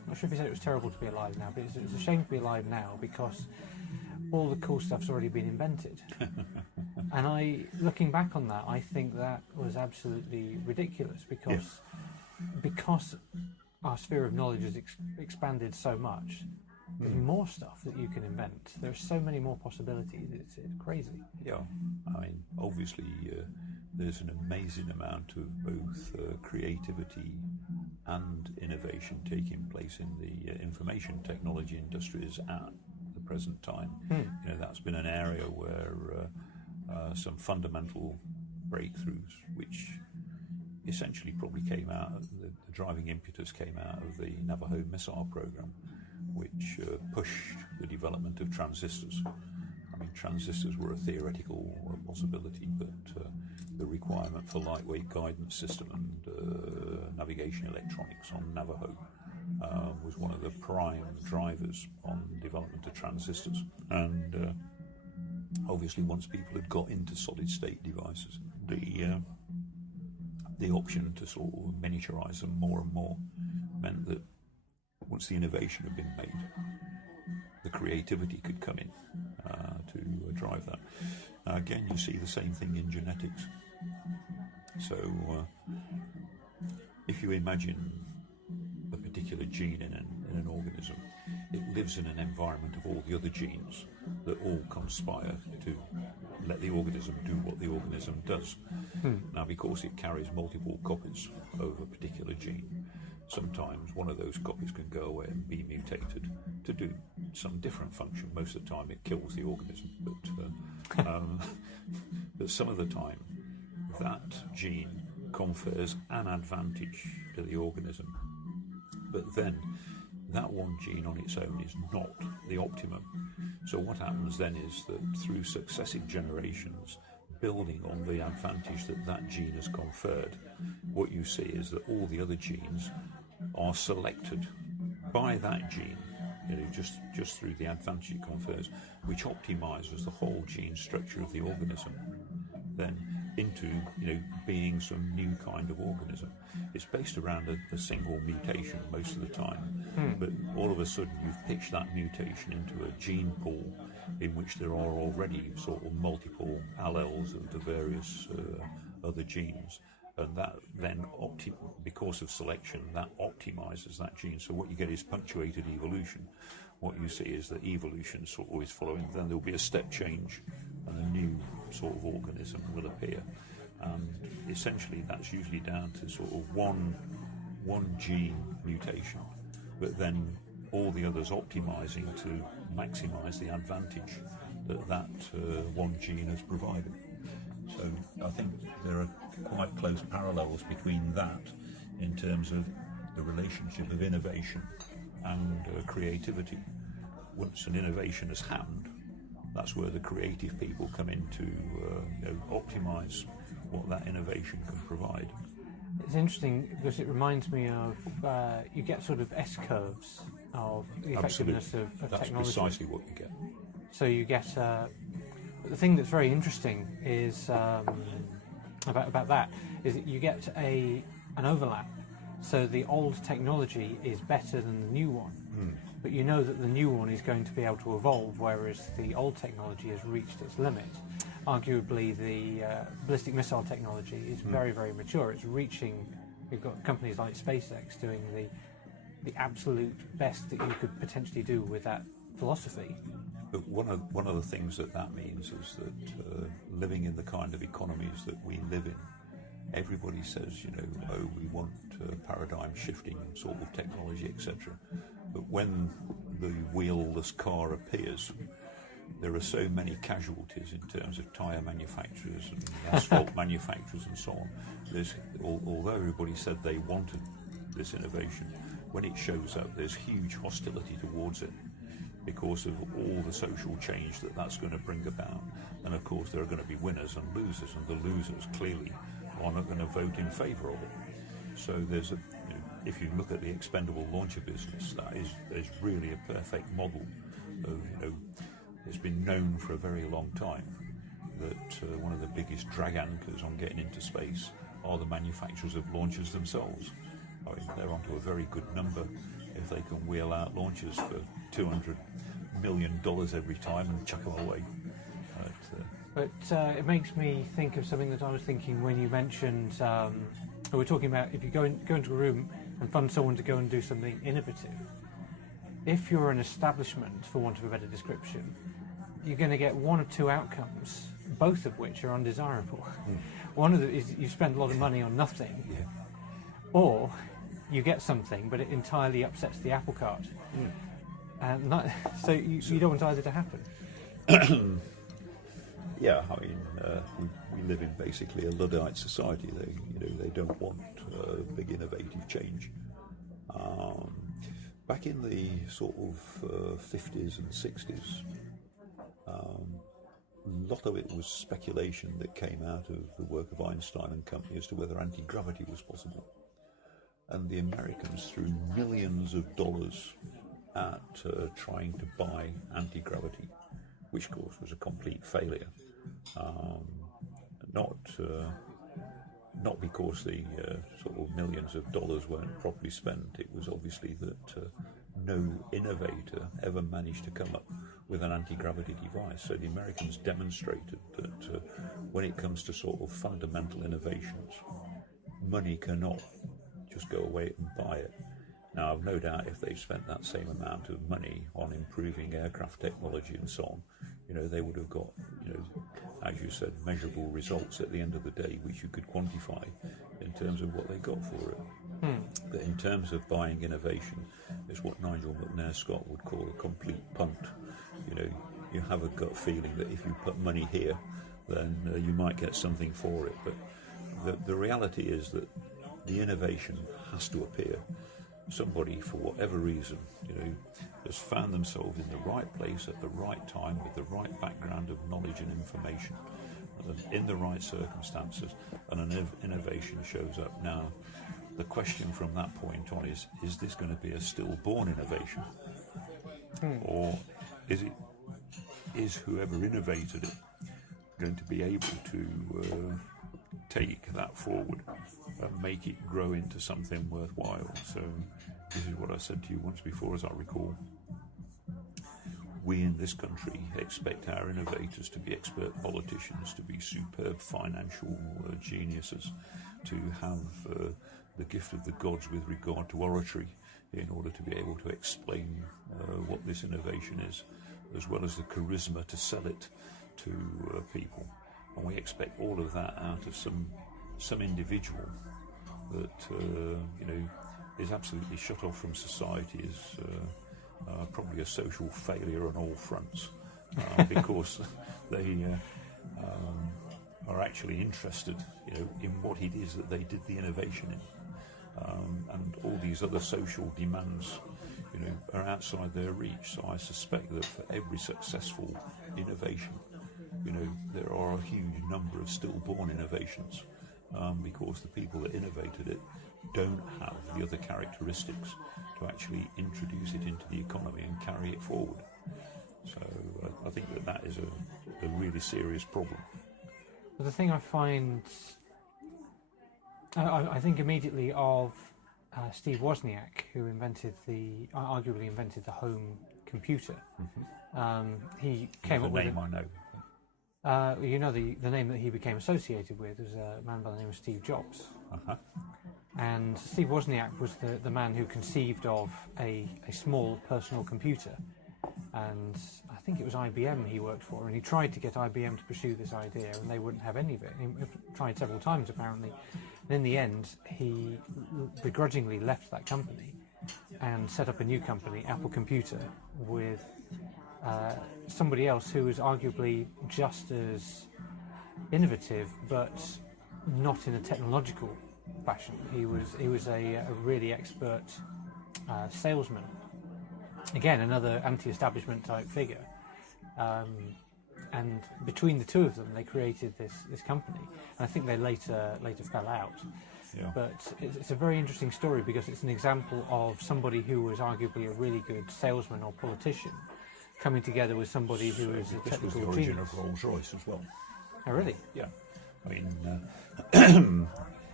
not sure if he said it was terrible to be alive now, but it's a shame to be alive now because all the cool stuff's already been invented. And looking back on that, I think that was absolutely ridiculous because our sphere of knowledge has expanded so much. There's more stuff that you can invent. There's so many more possibilities. It's crazy. Yeah, I mean, obviously there's an amazing amount of both creativity and innovation taking place in the information technology industries at the present time. You know, that's been an area where some fundamental breakthroughs, which essentially probably came out of the driving impetus came out of the Navajo missile program, which pushed the development of transistors. I mean, transistors were a theoretical possibility, but the requirement for lightweight guidance system and navigation electronics on Navajo was one of the prime drivers on development of transistors. And obviously, once people had got into solid-state devices, the option to sort of miniaturize them more and more meant that once the innovation had been made, the creativity could come in to drive that. Again, you see the same thing in genetics. So if you imagine a particular gene in an organism, it lives in an environment of all the other genes that all conspire to let the organism do what the organism does. Now, because it carries multiple copies of a particular gene, sometimes one of those copies can go away and be mutated to do some different function. Most of the time it kills the organism, but some of the time that gene confers an advantage to the organism. But then that one gene on its own is not the optimum. So what happens then is that through successive generations, building on the advantage that that gene has conferred, what you see is that all the other genes are selected by that gene, you know, just through the advantage it confers, which optimizes the whole gene structure of the organism, then into, you know, being some new kind of organism. It's based around a single mutation most of the time, but all of a sudden you've pitched that mutation into a gene pool in which there are already sort of multiple alleles of the various other genes, and that then because of selection, that optimizes that gene. So what you get is punctuated evolution. What you see is that evolution sort of is following, then there'll be a step change and a new sort of organism will appear. And essentially that's usually down to sort of one gene mutation, but then all the others optimizing to maximize the advantage that one gene has provided. So I think there are quite close parallels between that in terms of the relationship of innovation and creativity. Once an innovation has happened, that's where the creative people come in to optimize what that innovation can provide. It's interesting because it reminds me of you get sort of S-curves of the effectiveness of That's technology. That's precisely what you get. So you get the thing that's very interesting is about that is that you get an overlap. So the old technology is better than the new one, but you know that the new one is going to be able to evolve, whereas the old technology has reached its limit. Arguably, the ballistic missile technology is very, very mature. It's reaching. You've got companies like SpaceX doing the absolute best that you could potentially do with that philosophy. But one of the things that means is that living in the kind of economies that we live in, everybody says, you know, oh, we want paradigm shifting sort of technology, etc. But when the wheelless car appears, there are so many casualties in terms of tyre manufacturers and asphalt manufacturers and so on. Although everybody said they wanted this innovation, when it shows up, there's huge hostility towards it because of all the social change that's going to bring about. And of course, there are going to be winners and losers, and the losers clearly are not going to vote in favour of it. So there's if you look at the expendable launcher business, that is really a perfect model of, it's been known for a very long time that one of the biggest drag anchors on getting into space are the manufacturers of launchers themselves. I mean, they're onto a very good number. if they can wheel out launchers for $200 million every time and chuck them away. But it makes me think of something that I was thinking when you mentioned, we were talking about if you go into a room and fund someone to go and do something innovative, if you're an establishment, for want of a better description, you're going to get one of two outcomes, both of which are undesirable. One of them is you spend a lot of money on nothing, or you get something but it entirely upsets the apple cart. So you don't want either to happen. Yeah, I mean, we live in basically a Luddite society. They don't want big innovative change. Back in the sort of 50s and 60s, a lot of it was speculation that came out of the work of Einstein and company as to whether anti-gravity was possible. And the Americans threw millions of dollars at trying to buy anti-gravity, which of course was a complete failure. Not because the sort of millions of dollars weren't properly spent. It was obviously that no innovator ever managed to come up with an anti-gravity device. So the Americans demonstrated that when it comes to sort of fundamental innovations, money cannot just go away and buy it. Now, I've no doubt if they spent that same amount of money on improving aircraft technology and so on, they would have got, as you said, measurable results at the end of the day, which you could quantify in terms of what they got for it. But in terms of buying innovation, it's what Nigel McNair Scott would call a complete punt. You have a gut feeling that if you put money here, then you might get something for it. But the reality is that the innovation has to appear. Somebody, for whatever reason, has found themselves in the right place at the right time with the right background of knowledge and information, in the right circumstances, and an innovation shows up. Now, the question from that point on is this going to be a stillborn innovation? Or is whoever innovated it going to be able to take that forward and make it grow into something worthwhile? So this is what I said to you once before, as I recall. We in this country expect our innovators to be expert politicians, to be superb financial geniuses, to have the gift of the gods with regard to oratory in order to be able to explain what this innovation is, as well as the charisma to sell it to people. And we expect all of that out of some individual that is absolutely shut off from society, is probably a social failure on all fronts, because they are actually interested, in what it is that they did the innovation in, and all these other social demands, are outside their reach. So I suspect that for every successful innovation, there are a huge number of stillborn innovations, because the people that innovated it don't have the other characteristics to actually introduce it into the economy and carry it forward. So I think that is a really serious problem. But the thing I find, I think immediately of Steve Wozniak, who arguably invented the home computer. He came up with a name I know. The name that he became associated with was a man by the name of Steve Jobs. And Steve Wozniak was the man who conceived of a small personal computer, and I think it was IBM he worked for, and he tried to get IBM to pursue this idea, and they wouldn't have any of it. He tried several times apparently, and in the end he begrudgingly left that company and set up a new company, Apple Computer, with somebody else who was arguably just as innovative, but not in a technological fashion. He was a really expert salesman. Again, another anti-establishment type figure. And between the two of them, they created this company. And I think they later fell out. Yeah. But it's a very interesting story because it's an example of somebody who was arguably a really good salesman or politician coming together with somebody who is a technical genius. This was the origin of Rolls-Royce as well. Oh, really? Yeah. I mean,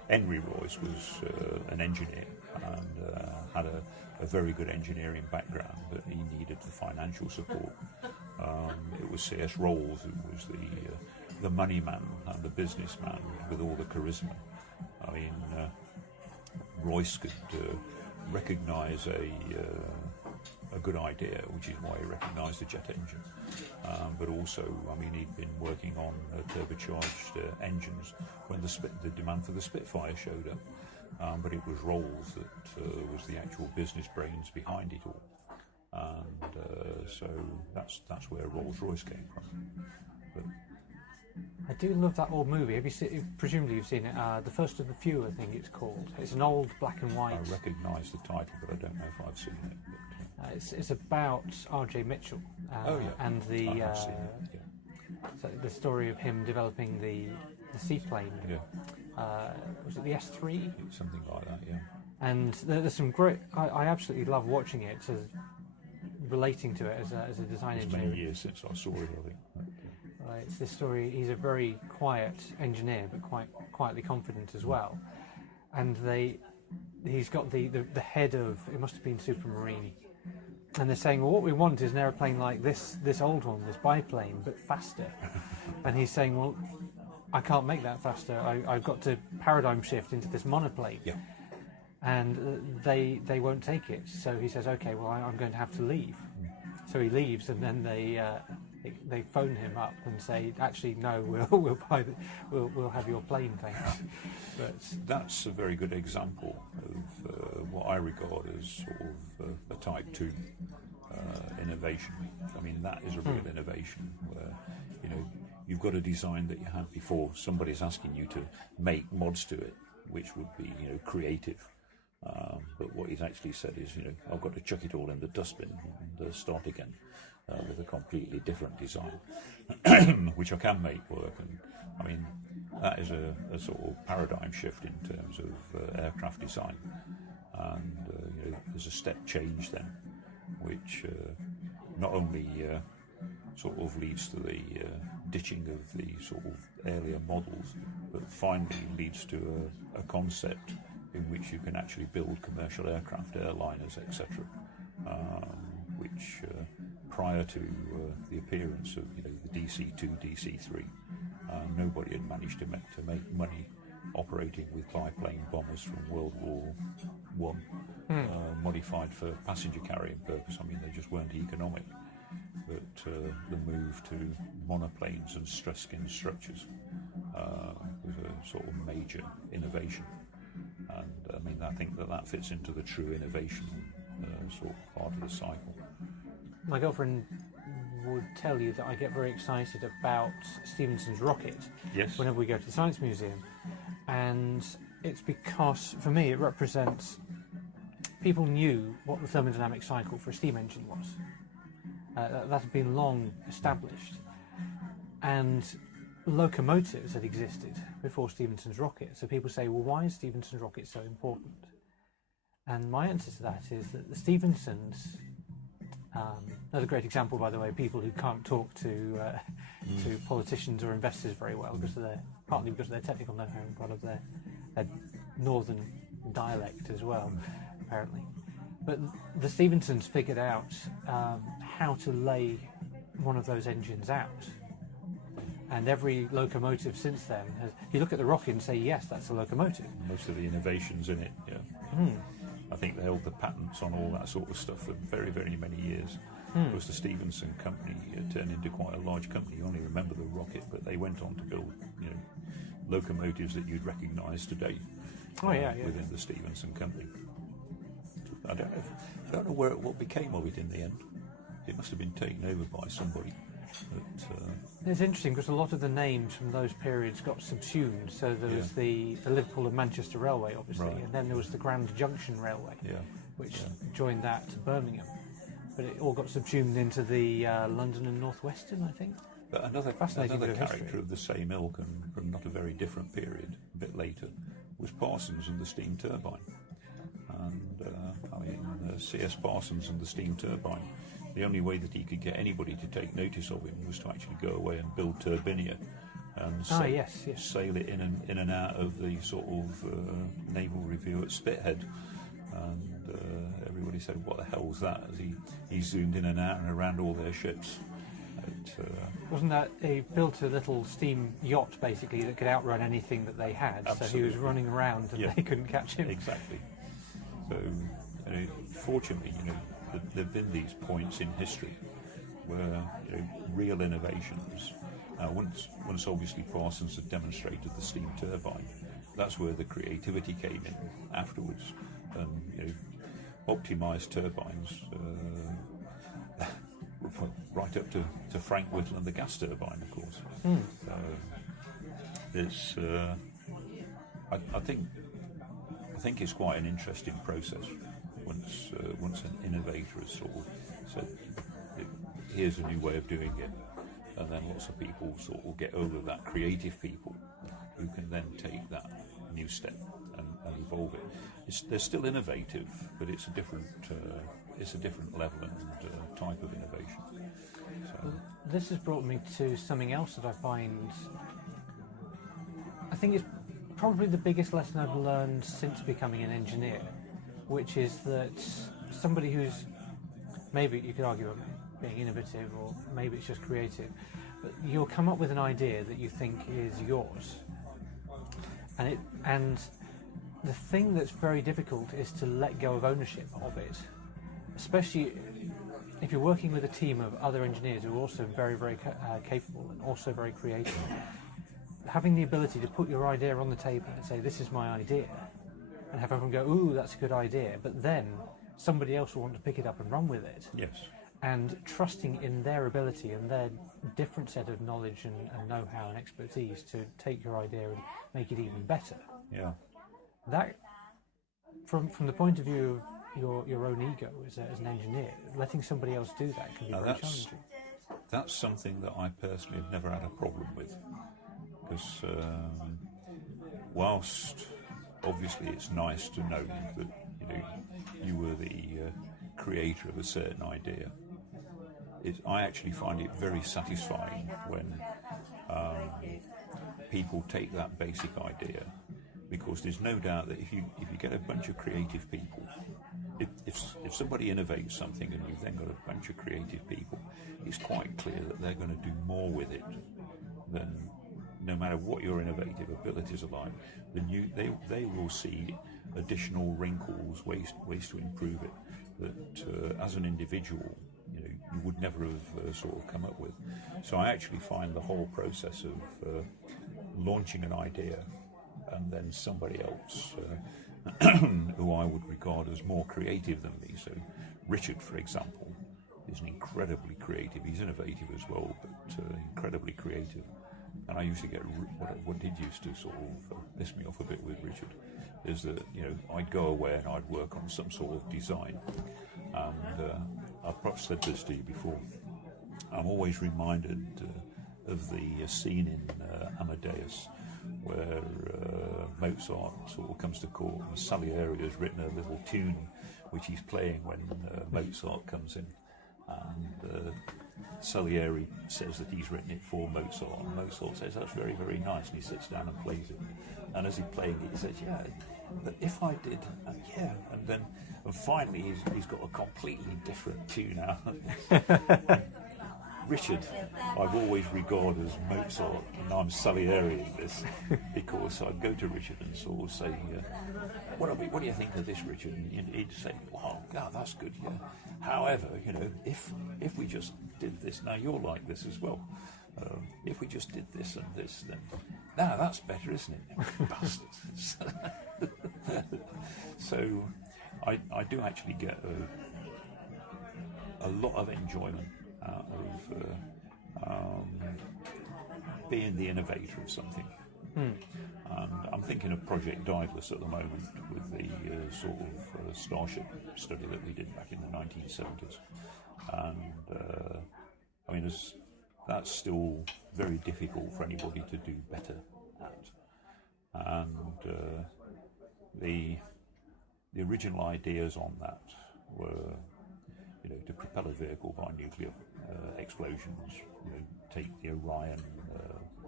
Henry Royce was an engineer and had a very good engineering background, but he needed the financial support. It was C.S. Rolls who was the money man and the businessman with all the charisma. I mean, Royce could recognise a good idea, which is why he recognised the jet engine. But also, I mean, he'd been working on turbocharged engines when the demand for the Spitfire showed up. But it was Rolls that was the actual business brains behind it all. And so that's where Rolls-Royce came from. But I do love that old movie. Have you seen? Presumably you've seen it. The First of the Few, I think it's called. It's an old black and white. I recognise the title, but I don't know if I've seen it. But, it's about R.J. Mitchell. And the I have seen it, yeah. so the story of him developing the seaplane. Yeah. Was it the S3? It's something like that, yeah. And there's some great. I absolutely love watching it, relating to it as a design It's engineer. many years since I saw it, I think. It's this story. He's a very quiet engineer, but quite quietly confident as well. And he's got the head of, it must have been Supermarine. And they're saying, well, what we want is an aeroplane like this old one, this biplane, but faster. And he's saying, well, I can't make that faster. I've got to paradigm shift into this monoplane. Yeah. And they won't take it. So he says, okay, well, I'm going to have to leave. So he leaves, and then they phone him up and say, actually, no, we'll have your plane, thanks. But that's a very good example of what I regard as sort of a Type 2 innovation. I mean, that is a real innovation where, you've got a design that you had before. Somebody's asking you to make mods to it, which would be, creative. But what he's actually said is, I've got to chuck it all in the dustbin and start again with a completely different design, which I can make work. And I mean, that is a sort of paradigm shift in terms of aircraft design. And there's a step change then, which not only sort of leads to the ditching of the sort of earlier models, but finally leads to a concept in which you can actually build commercial aircraft, airliners, etc., which prior to the appearance of the DC-2, DC-3, nobody had managed to make money operating with biplane bombers from World War I, modified for passenger carrying purpose. I mean, they just weren't economic. But the move to monoplanes and stress-skin structures was a sort of major innovation. And I mean, I think that fits into the true innovation sort of part of the cycle. my girlfriend would tell you that I get very excited about Stephenson's rocket whenever we go to the Science Museum. And it's because, for me, it represents... People knew what the thermodynamic cycle for a steam engine was. That had been long established. And locomotives had existed before Stephenson's rocket. So people say, well, why is Stephenson's rocket so important? And my answer to that is that the Stephensons... that's a great example, by the way, people who can't talk to politicians or investors very well, because of partly because of their technical know-how and part of their northern dialect as well, apparently. But the Stephensons figured out how to lay one of those engines out. And every locomotive since then, you look at the rocket and say, yes, that's a locomotive. Most of the innovations in it, I think they held the patents on all that sort of stuff for very, very many years. Of course, the Stephenson company turned into quite a large company. You only remember the rocket, but they went on to build, locomotives that you'd recognise today. Within the Stephenson company. I don't know what became of it in the end. It must have been taken over by somebody. But, it's interesting because a lot of the names from those periods got subsumed. So there was the Liverpool and Manchester Railway, obviously, and then there was the Grand Junction Railway, which joined that to Birmingham. But it all got subsumed into the London and North Western, I think. But another character of the same ilk and from not a very different period, a bit later, was Parsons and the steam turbine. And C.S. Parsons and the steam turbine, the only way that he could get anybody to take notice of him was to actually go away and build Turbinia and yes. sail it in and out of the sort of naval review at Spithead. And everybody said, "What the hell was that?" As he zoomed in and out and around all their ships. Wasn't that he built a little steam yacht basically that could outrun anything that they had? Absolutely. So he was running around and they couldn't catch him. Exactly. So, fortunately, there've been these points in history where real innovations. Once obviously Parsons had demonstrated the steam turbine, that's where the creativity came in afterwards, and optimised turbines. Right up to Frank Whittle and the gas turbine, of course. It's I think it's quite an interesting process once an innovator has sort of said, here's a new way of doing it, and then lots of people sort of get over that, creative people who can then take that new step and evolve it. They're still innovative, but it's a different level and type of innovation. So. This has brought me to something else that I think it's probably the biggest lesson I've learned since becoming an engineer, which is that somebody who's, maybe you could argue about being innovative or maybe it's just creative, but you'll come up with an idea that you think is yours, and the thing that's very difficult is to let go of ownership of it, especially if you're working with a team of other engineers who are also very, very capable and also very creative. Having the ability to put your idea on the table and say, this is my idea, and have everyone go, ooh, that's a good idea, but then somebody else will want to pick it up and run with it. Yes. And trusting in their ability and their different set of knowledge and know-how and expertise to take your idea and make it even better. Yeah. That, from the point of view of your own ego as an engineer, letting somebody else do that can be very challenging. That's something that I personally have never had a problem with, because whilst obviously it's nice to know that you were the creator of a certain idea, I actually find it very satisfying when people take that basic idea, because there's no doubt that if you get a bunch of creative people, if somebody innovates something and you've then got a bunch of creative people, it's quite clear that they're going to do more with it than, no matter what your innovative abilities are like, then they will see additional wrinkles, ways to improve it that as an individual you would never have sort of come up with. So I actually find the whole process of launching an idea and then somebody else who I would regard as more creative than me. So Richard, for example, is an incredibly creative. He's innovative as well, but incredibly creative. And I usually get what did used to sort of piss me off a bit with Richard is that I'd go away and I'd work on some sort of design, and I've perhaps said this to you before. I'm always reminded of the scene in Amadeus where Mozart sort of comes to court and Salieri has written a little tune which he's playing when Mozart comes in, and Salieri says that he's written it for Mozart, and Mozart says that's very, very nice, and he sits down and plays it, and as he's playing it he says, yeah, but if I did, yeah, and finally he's got a completely different tune out. Richard, I've always regarded as Mozart, and I'm Salieri in this, because I'd go to Richard and sort of say, what do you think of this, Richard? And he'd say, wow, yeah, that's good, yeah. However, if we just did this, now you're like this as well, if we just did this and this, then, now that's better, isn't it? Bastards. So I do actually get a lot of enjoyment out of being the innovator of something. And I'm thinking of Project Daedalus at the moment with the sort of Starship study that we did back in the 1970s. And I mean, that's still very difficult for anybody to do better at. And the original ideas on that were, to propel a vehicle by nuclear explosions, take the Orion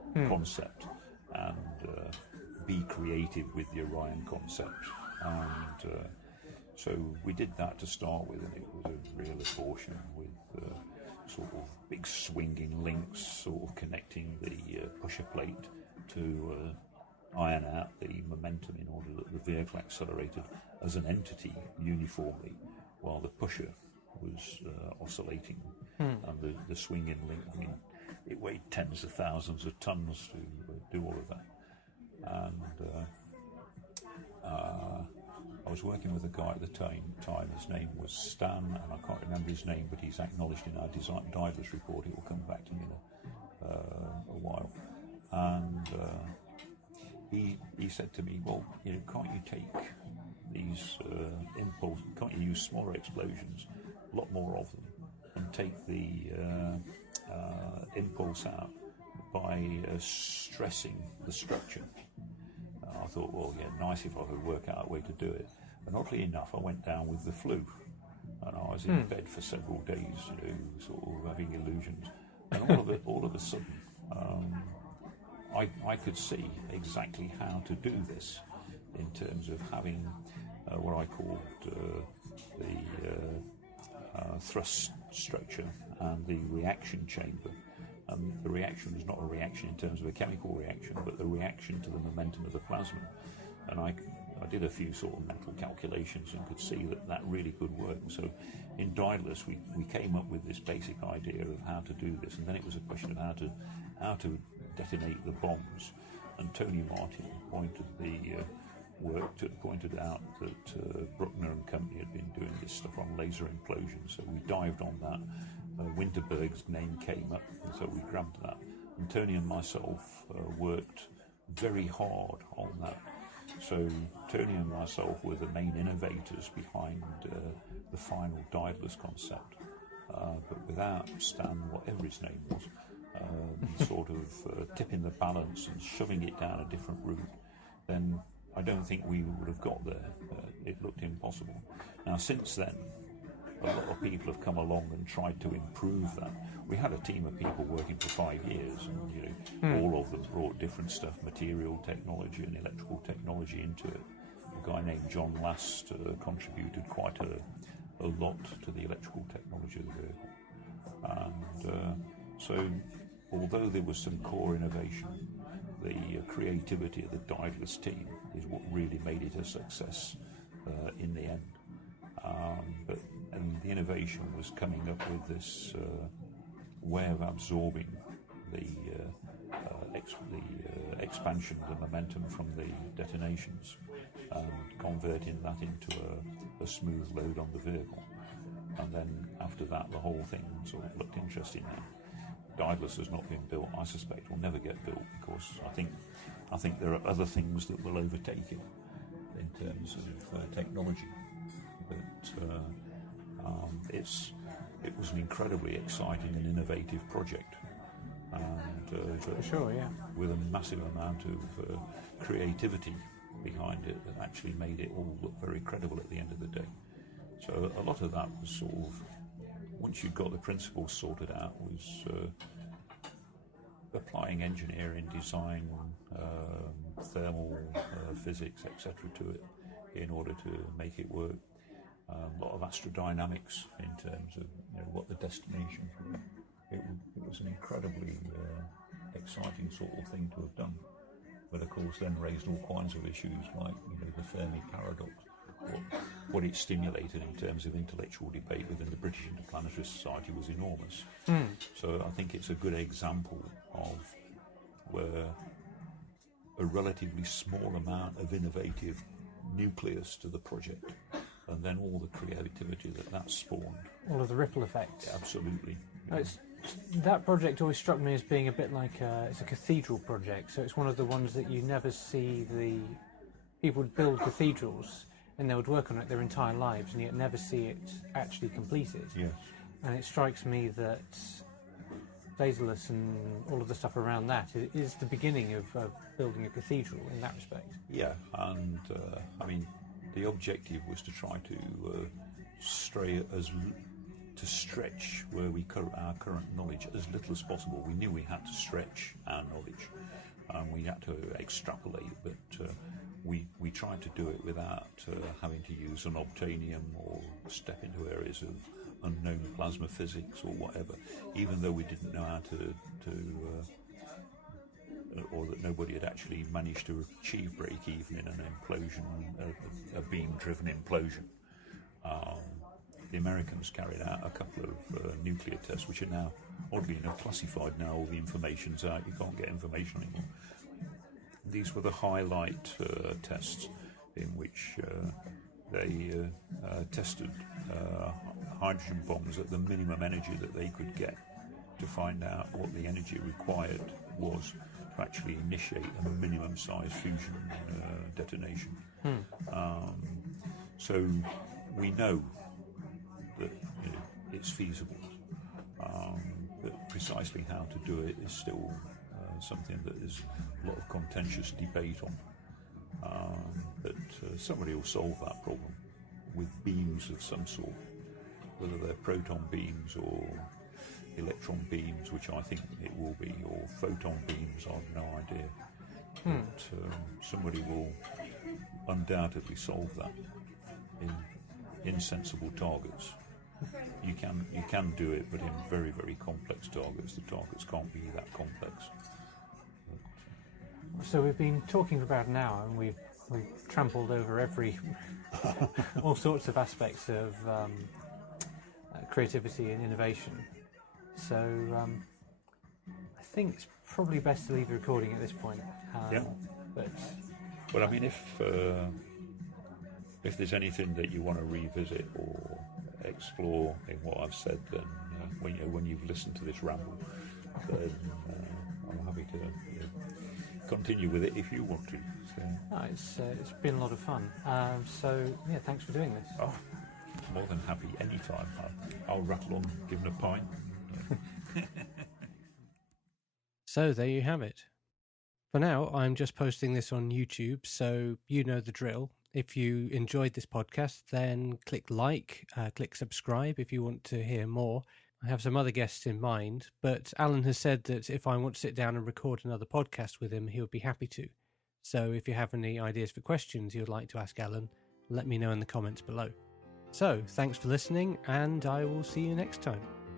concept and be creative with the Orion concept. And so we did that to start with, and it was a real abortion with sort of big swinging links sort of connecting the pusher plate to iron out the momentum in order that the vehicle accelerated as an entity uniformly while the pusher was oscillating. And the swinging link, I mean, it weighed tens of thousands of tons to do all of that. And I was working with a guy at the time, his name was Stan, and I can't remember his name, but he's acknowledged in our design divers report. It will come back to me in a while. And he said to me, well, you know, can't you take these impulse, can't you use smaller explosions, a lot more of them, and take the impulse out by stressing the structure? I thought, well, yeah, nice if I could work out a way to do it. And oddly enough, I went down with the flu, and I was in bed for several days, you know, sort of having illusions. And all of a sudden, I could see exactly how to do this in terms of having what I called the thrust structure and the reaction chamber. And the reaction was not a reaction in terms of a chemical reaction, but the reaction to the momentum of the plasma. And I did a few sort of mental calculations and could see that really could work. So in Daedalus, we came up with this basic idea of how to do this, and then it was a question of how to detonate the bombs. And Tony Martin pointed out that Bruckner and company had been doing this stuff on laser implosion. So we dived on that. Winterberg's name came up, and so we grabbed that. And Tony and myself worked very hard on that. So Tony and myself were the main innovators behind the final Daedalus concept. But without Stan, whatever his name was, sort of tipping the balance and shoving it down a different route, then I don't think we would have got there. It looked impossible. Now, since then, a lot of people have come along and tried to improve that. We had a team of people working for 5 years, and you know, all of them brought different stuff, material technology and electrical technology into it. A guy named John Last contributed quite a lot to the electrical technology of the vehicle. And so, although there was some core innovation, the creativity of the Daedalus team is what really made it a success in the end. And the innovation was coming up with this way of absorbing the expansion of the momentum from the detonations and converting that into a smooth load on the vehicle. And then after that, the whole thing sort of looked interesting now. Daedalus has not been built. I suspect will never get built because I think there are other things that will overtake it in terms of technology. But it was an incredibly exciting and innovative project, and For sure, yeah. with a massive amount of creativity behind it that actually made it all look very credible at the end of the day. So a lot of that was sort of, once you'd got the principles sorted out, was applying engineering, design, thermal physics, etc. to it in order to make it work. A lot of astrodynamics in terms of what the destinations were. It was an incredibly exciting sort of thing to have done, but of course then raised all kinds of issues like the Fermi paradox. What it stimulated in terms of intellectual debate within the British Interplanetary Society was enormous. So I think it's a good example of where a relatively small amount of innovative nucleus to the project, and then all the creativity that spawned. All of the ripple effects. Yeah, absolutely. That project always struck me as being a bit like it's a cathedral project, so it's one of the ones that you never see people would build cathedrals and they would work on it their entire lives and yet never see it actually completed. Yes. And it strikes me that Daedalus and all of the stuff around that is the beginning of building a cathedral in that respect. Yeah, and I mean, the objective was to try to stray as to stretch where our current knowledge as little as possible. We knew we had to stretch our knowledge, and we had to extrapolate, but we tried to do it without having to use an obtainium or step into areas of unknown plasma physics or whatever, even though we didn't know how to or that nobody had actually managed to achieve break-even in an implosion, a beam-driven implosion. The Americans carried out a couple of nuclear tests, which are now, oddly enough, classified now. All the information's out. You can't get information anymore. These were the highlight tests in which they tested hydrogen bombs at the minimum energy that they could get to find out what the energy required was to actually initiate a minimum size fusion detonation. So we know that it's feasible, but precisely how to do it is still something that there's a lot of contentious debate on. But somebody will solve that problem with beams of some sort, whether they're proton beams or electron beams, which I think it will be, or photon beams, I've no idea. But somebody will undoubtedly solve that in sensible targets. You can do it, but in very, very complex targets. The targets can't be that complex. So we've been talking for about an hour, and we've trampled over every all sorts of aspects of creativity and innovation. So I think it's probably best to leave the recording at this point. But I mean, if there's anything that you want to revisit or explore in what I've said, then when you've listened to this ramble, then I'm happy to continue with it if you want to. So. It's been a lot of fun. So yeah, thanks for doing this. Oh, more than happy anytime. I'll rattle on, giving a pint. So there you have it. For now, I'm just posting this on YouTube, so you know the drill. If you enjoyed this podcast, then click like, click subscribe if you want to hear more. I have some other guests in mind, but Alan has said that if I want to sit down and record another podcast with him, he would be happy to. So if you have any ideas for questions you'd like to ask Alan, let me know in the comments below. So thanks for listening, and I will see you next time.